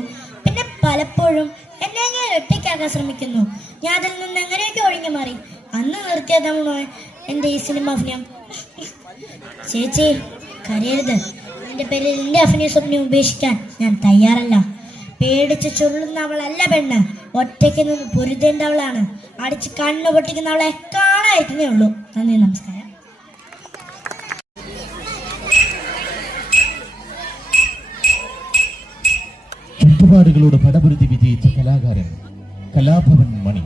പിന്നെ പലപ്പോഴും എന്നെ ഞാൻ ഒറ്റയ്ക്കാക്കാൻ ശ്രമിക്കുന്നു. ഞാൻ അതിൽ നിന്ന് എങ്ങനെയൊക്കെ ഒഴിഞ്ഞു മാറി. അന്ന് നിർത്തിയതാണോ എൻ്റെ ഈ സിനിമ അഭിനയം. ചേച്ചി കരയരുത്. എൻ്റെ പേരിൽ എൻ്റെ അഭിനയ സ്വപ്നം ഉപേക്ഷിക്കാൻ ഞാൻ തയ്യാറല്ല. പേടിച്ച് ചുരുളുന്നവളല്ല പെണ്ണ്, ഒറ്റയ്ക്ക് നിന്ന് പൊരുതേണ്ടവളാണ്. അടിച്ച് കണ്ണു പൊട്ടിക്കുന്നവളെ കാണാതിരുന്നേ ഉള്ളൂ. നന്ദി, നമസ്കാരം. ചുറ്റുപാടുകളോട് പടപൊരുതി വിജയിച്ച കലാകാരൻ കലാഭവൻ മണി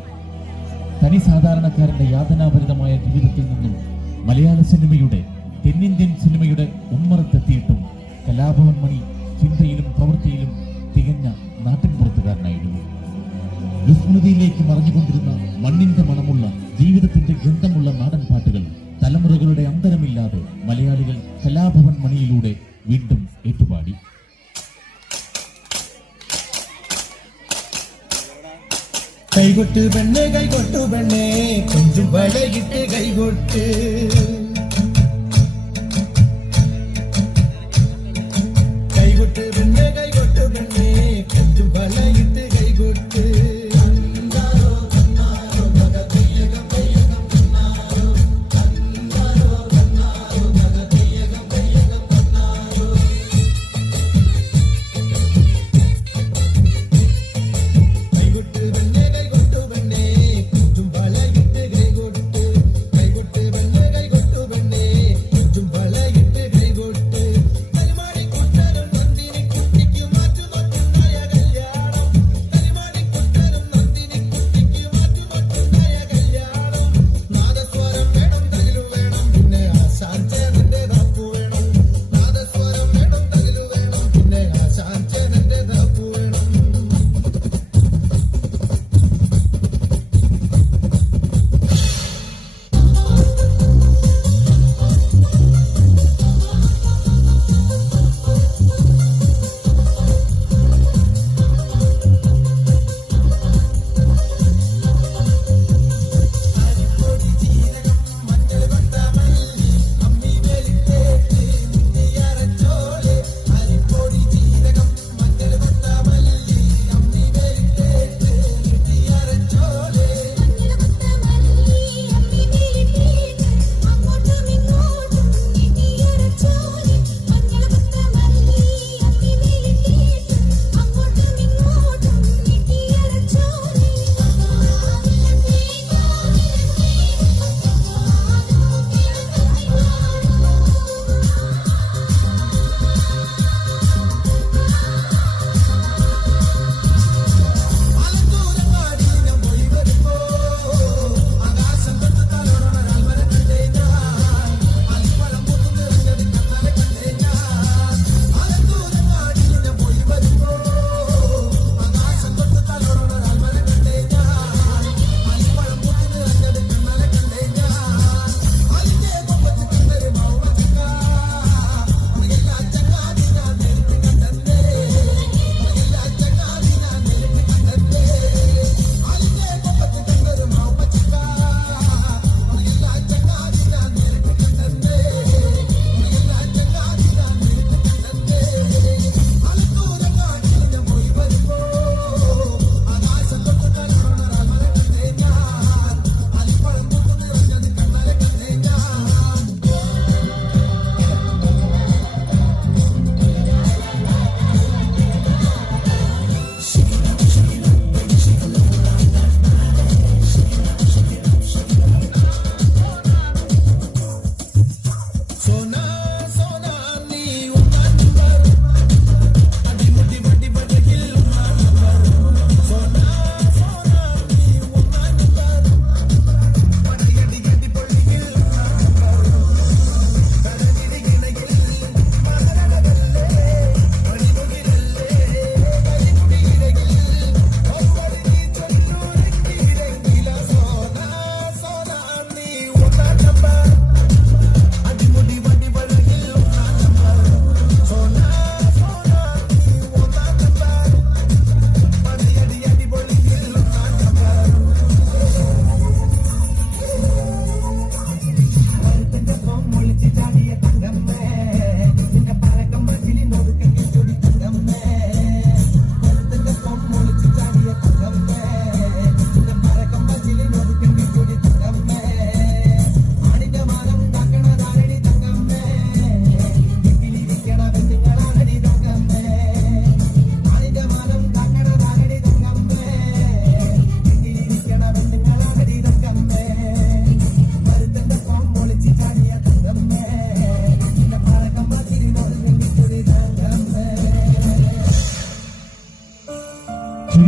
തനി സാധാരണക്കാരന്റെ യാതനാഭരിതമായ ജീവിതത്തിൽ നിന്നും മലയാള സിനിമയുടെ, തെന്നിന്ത്യൻ സിനിമയുടെ ഉമ്മറത്തെത്തിയിട്ടും കലാഭവൻ മണി ചിന്തയിലും പ്രവൃത്തിയിലും തികഞ്ഞ നാട്ടിൻപുറത്തുകാരനായിരുന്നു. വിസ്മൃതിയിലേക്ക് മറഞ്ഞുകൊണ്ടിരുന്ന മണ്ണിന്റെ മണമുള്ള, ജീവിതത്തിന്റെ ഗന്ധമുള്ള നാടൻ പാട്ടുകൾ തലമുറകളുടെ അന്തരമില്ലാതെ മലയാളികൾ കലാഭവൻ മണിയിലൂടെ വീണ്ടും ഏറ്റുപാടി. കൈകൊട്ട് പെണ്ണെ, കൈകൊട്ടു പെണ്ണെ, കൊഞ്ചും വളയിട്ട് കൈകൊട്ട്. കൈകൊട്ട് പെണ്ണെ, കൈകൊട്ടു പെണ്ണെ, കൊഞ്ചും വളയിട്ട് കൈകൊട്ട്. കൈകൊട്ട്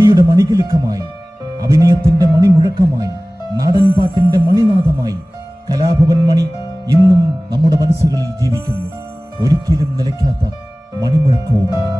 സിനിമയുടെ മണികിലുക്കമായി, അഭിനയത്തിന്റെ മണിമുഴക്കമായി, നാടൻ പാട്ടിന്റെ മണിനാഥമായി കലാഭവൻ മണി ഇന്നും നമ്മുടെ മനസ്സുകളിൽ ജീവിക്കുന്നു. ഒരിക്കലും നിലയ്ക്കാത്ത മണിമുഴക്കവുമായി.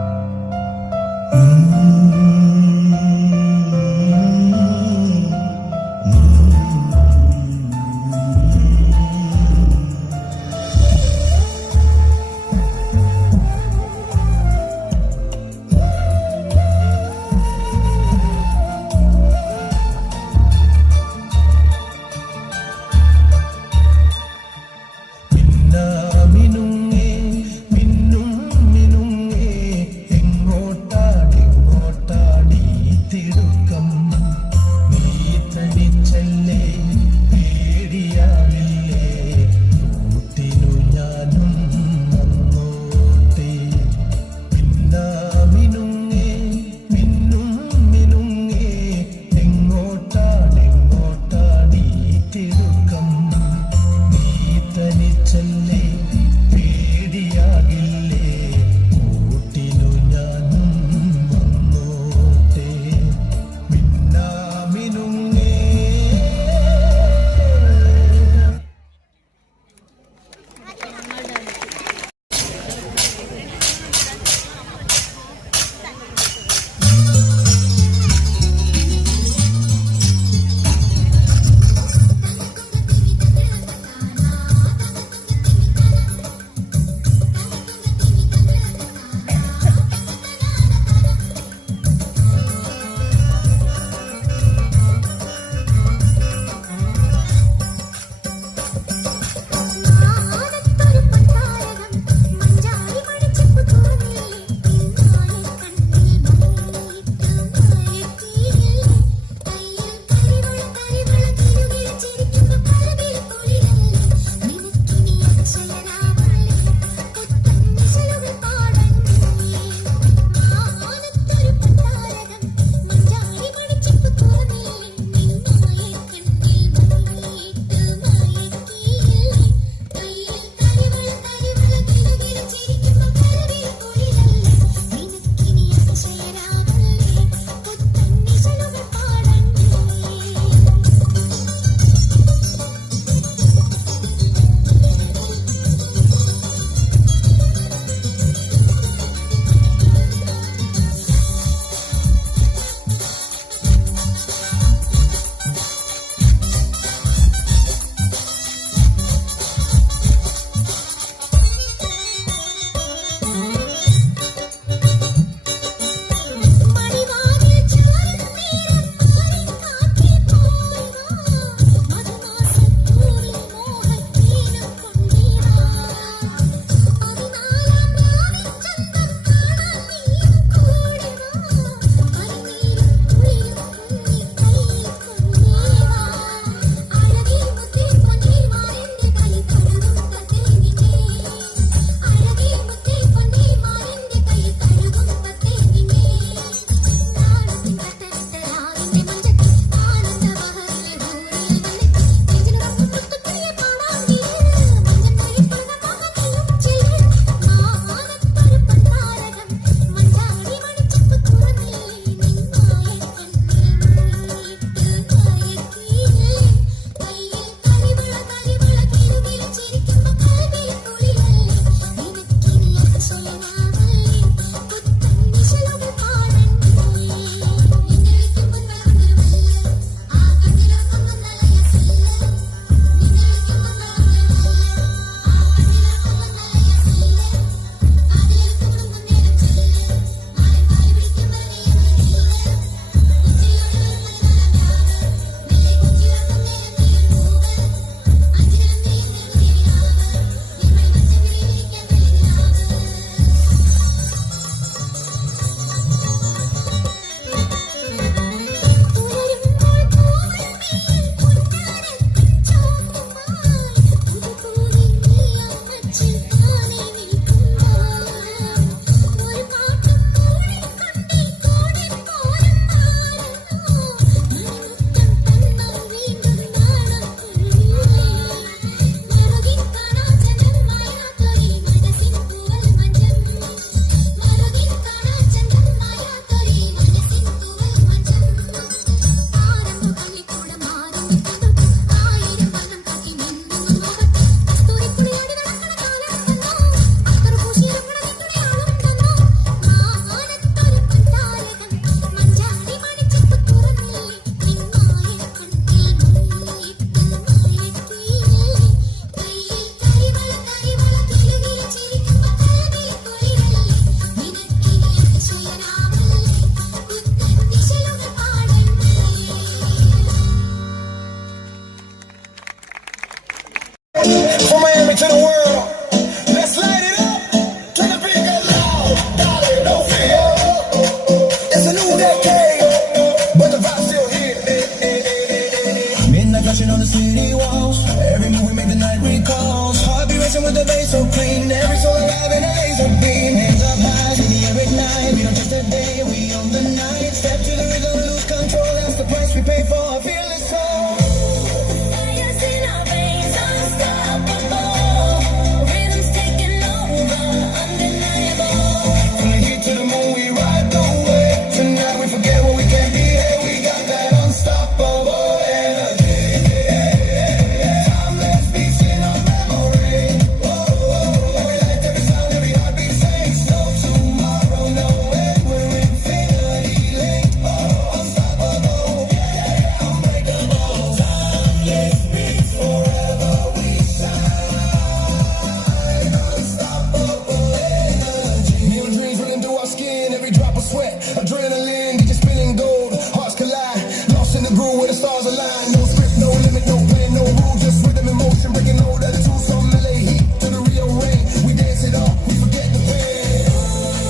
sweat, adrenaline, get you spinning gold. Hearts collide, lost in the groove where the stars align. No script, no limit, no plan, no rule, just rhythm and motion, breaking all that two. Some LA heat to the Rio rain. We dance it off, we forget the pain.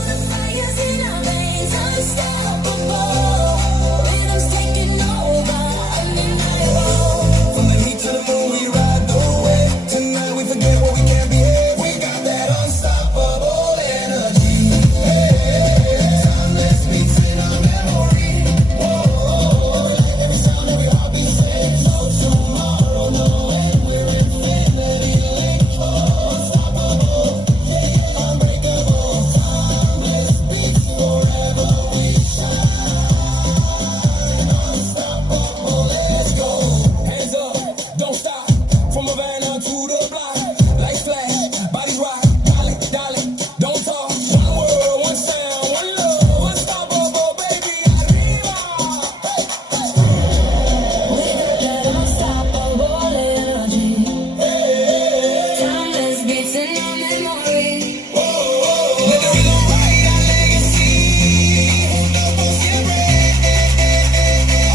The fire's in our veins, unstoppable. Rhythm's taking over, undeniable. From the heat to the moon, we ride the wave. Tonight we forget what we can't be. We got that unstoppable energy. Timeless beats in our memory. Every sound, every heartbeat says no tomorrow, no way. We're infinity linked. Unstoppable, yeah, unbreakable. Timeless beats forever we shine. Unstoppable, let's go. Hands up, don't stop. From Havana to the block, lights flash, bodies rock, darling, don't talk. One world, one sound, one love, unstoppable, baby, arriba. That unstoppable energy. Timeless beats in our memory. Let the rhythm write our legacy.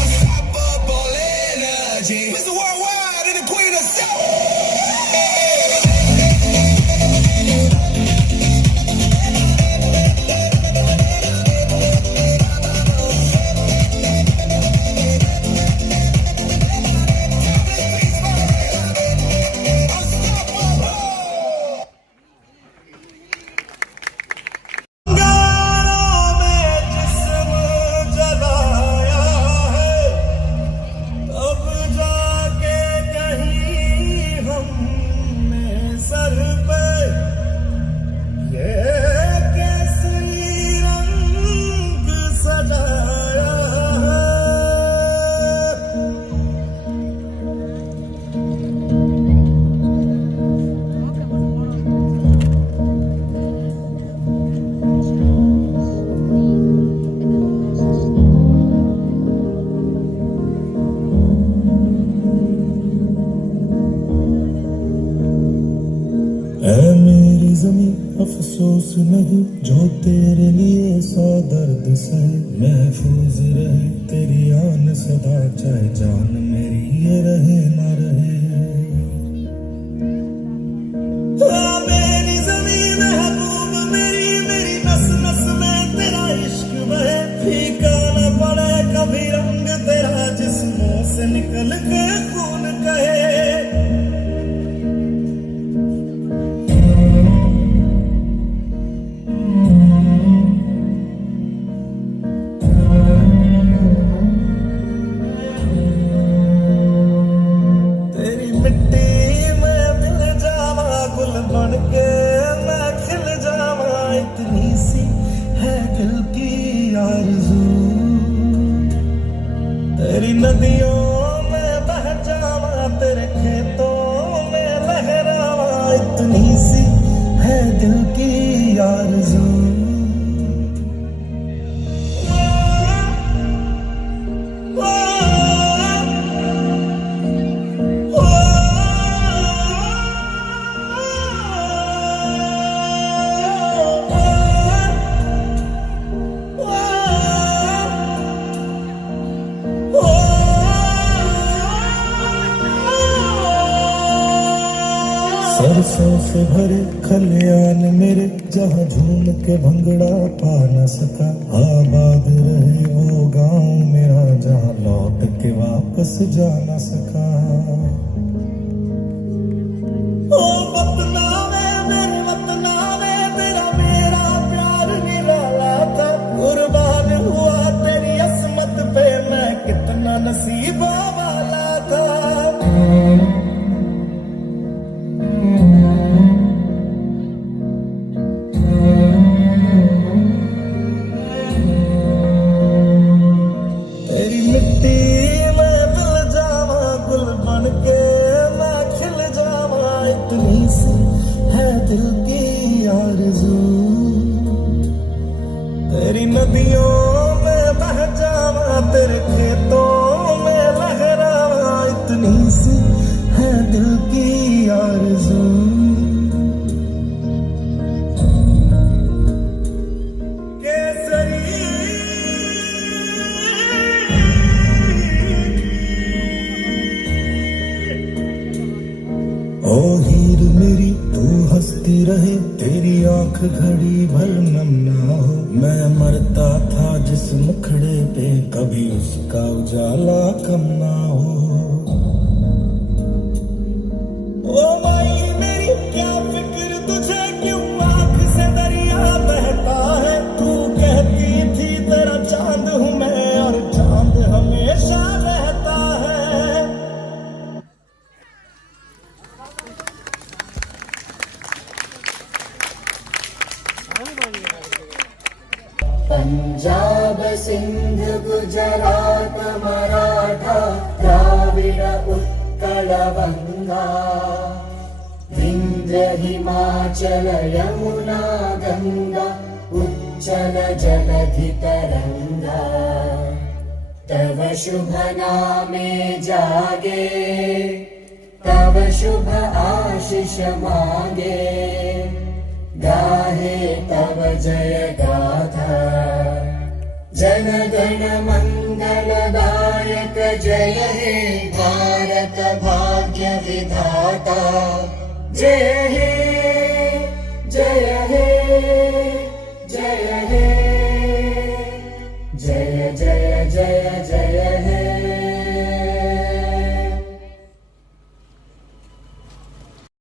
Unstoppable energy. Mr. Worldwide and the Queen of Soul. अंगारों में जिस्म जलाया है, अब जाके कहीं हमने sir पे ये केसरी रंग सजाया है। ऐ मेरी ज़मीं अफसोस नहीं जो तेरे लिए सौ दर्द सहे। महफूज रहे तेरी आन सदा, चाहे जान मेरी ये रहे ना रहे। मेरी ज़मीं महबूब मेरी, मेरी नस नस में तेरा इश्क बहे। फीका न पड़े कभी रंग तेरा, जिस्मों से निकल के खून कहे। तेरी मिट्टी में मिल जावा, गुल बन के मैं खिल जावा। इतनी सी है दिल की आरज़ू, तेरी नदियों में बह जावा, तेरे खेतों में लहरावा। इतनी सी है दिल की आरज़ू। सरसों से भरे खलियान मेरे, जहाँ झूम के भंगड़ा पा न सका। आबाद रहे वो गांव मेरा, जहाँ लौट के वापस जा न सका। ओ वतना में मेरे वतना में, तेरा मेरा प्यार निराला था। कुर्बान हुआ तेरी असमत पे, मैं कितना नसीबा वाला था। तेरी मिट्टी में मिल जावा, गुल बन के मैं खिल जावा। इतनी सी है दिल की आरज़ू, तेरी नदियों में बह जावा, तेरे खेतों में घड़ी भर नम ना हो। मैं मरता था जिस मुखड़े पे, कभी उसका उजाला कम ना हो। ओ माई मेरी क्या फिक्र तुझे, क्यों आँख से दरिया बहता है। तू कहती थी तेरा चांद हूँ मैं, और चांद हमेशा रहता है। पंजाब सिंध गुजरात मराठा द्राविड उत्कल गंगा, विंध्य हिमाचल यमुना गंगा, उच्चल जलधि तरंगा। तव शुभ नामे जागे, तव शुभ आशीष मांगे, गाहे तव जय गाथा। जन गण मंगलदायक जय हे भारत भाग्य विधाता। जय हे जय हे जय हे जय